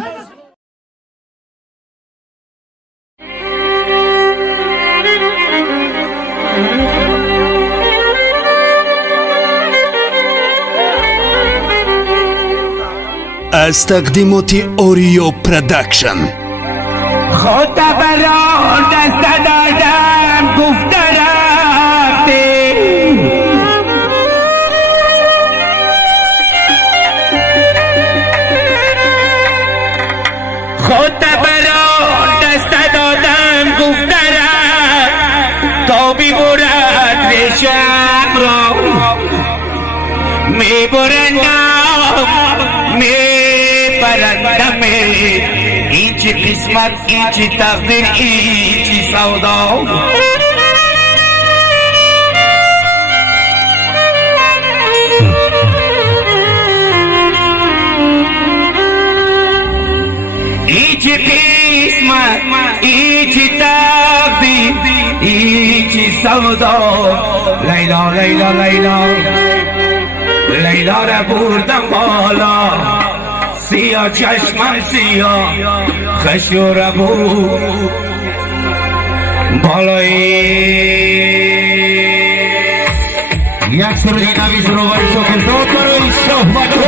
از تقدیمات اوریو پروداکشن خود بران دست دادم گفت رفتی خود بران دست دادم گفت رفت تا بیبرد ریشم را میبرندم میبرندم این چی قسمت این چی تقدیر این چی سودا این چی قسمت این چی تقدیر این چی سودا لیلا لیلا لیلا لیلا را بردم بالا سیاه چشمم سیاه خشو را بود بالای یک سر جنابی سرو بایی شکر دو کروی شهبت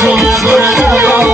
Shut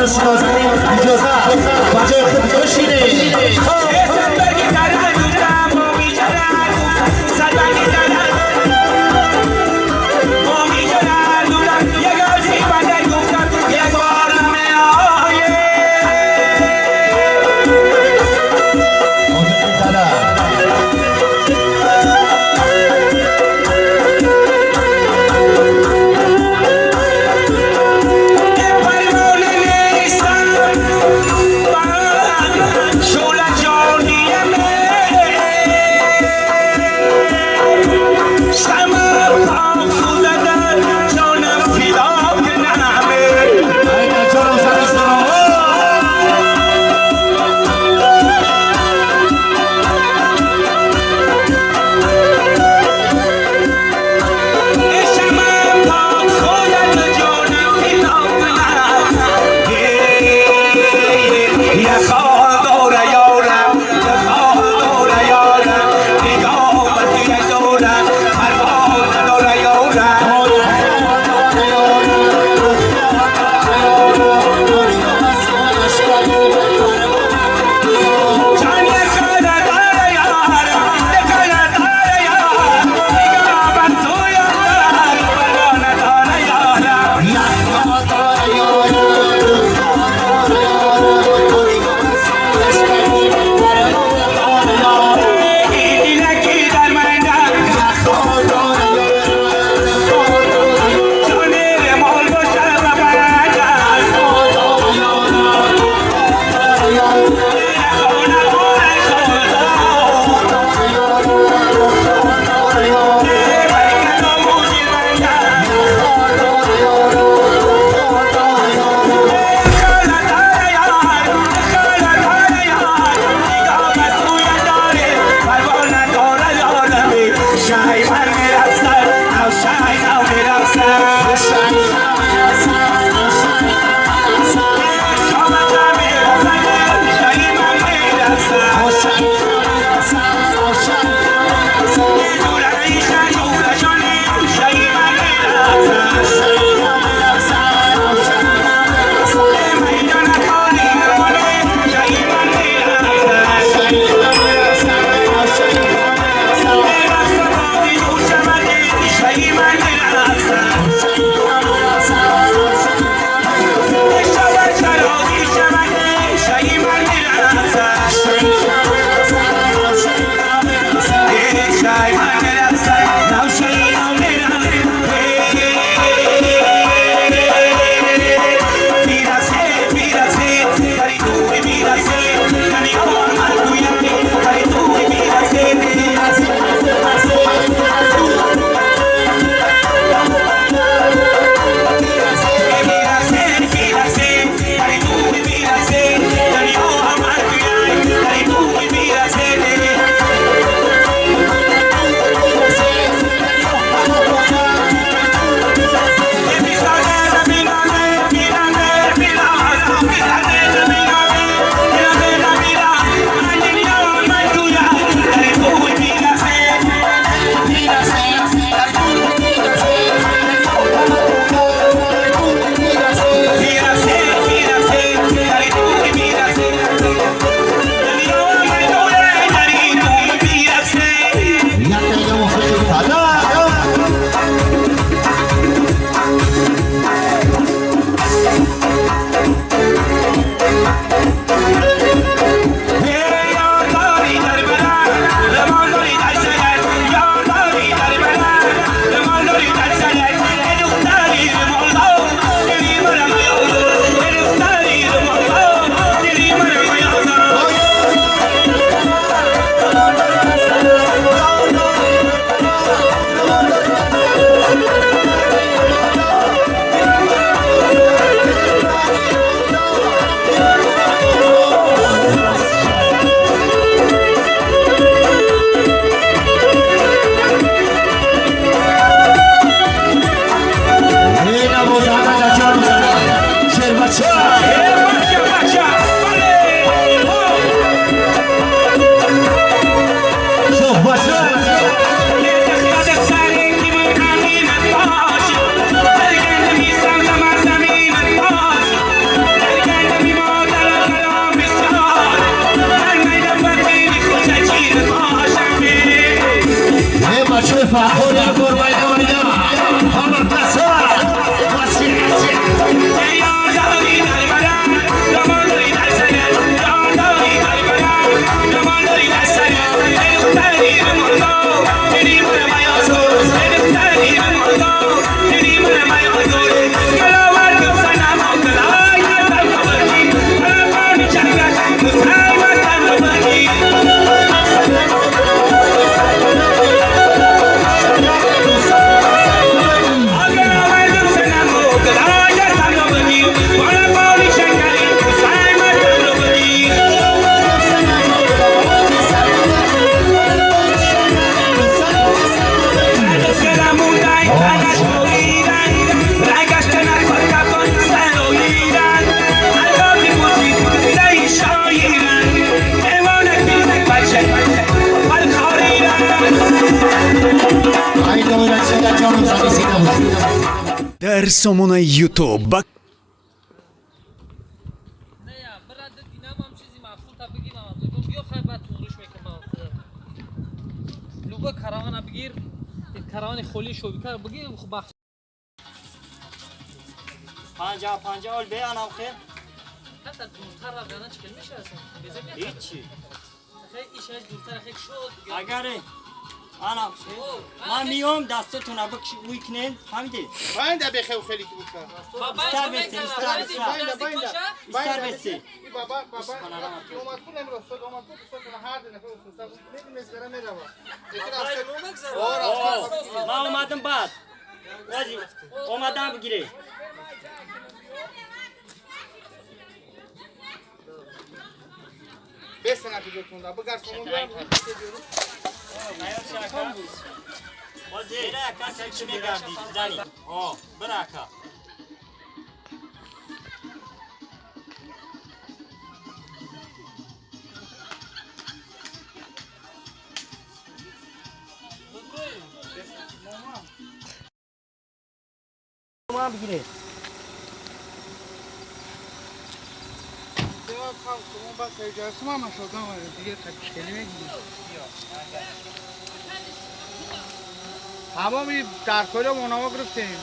عروس نازنین اجازه با جای خود بشینه Lisa سامانه یوتیوب با نه یا برات دینم هم چیزی معقول تا بگیم لوگو بیا خیلی بعد توریش میکنم لوگو کاروان بگیر کاروان خالی شو بگیر بگیر خوب بخش 50 اول بیانم خیر حتی دورتر را بیانه چکل میشه اصلا هیچی خیلی ایشش دورتر خیلی شد اگر آنم من میام دستتون رو بکنین فهمیدید؟ باید بخیر خیلی که بکنم استر بسی استر بسی بابا اومد خونه میرسد اومد خونه میرسد هر دنیا میرسد میدونی مزگره میدوا من اومدم بعد ولی اومدم بگیری بسنه که جتون دا بگرد سمون بیان بازی کسی چی میگردی زنی براکا ماما بگیره شما بس اجازه ما شدم دیگه تشکیلی میگیریم تمامی در کل مناوا گرفتیم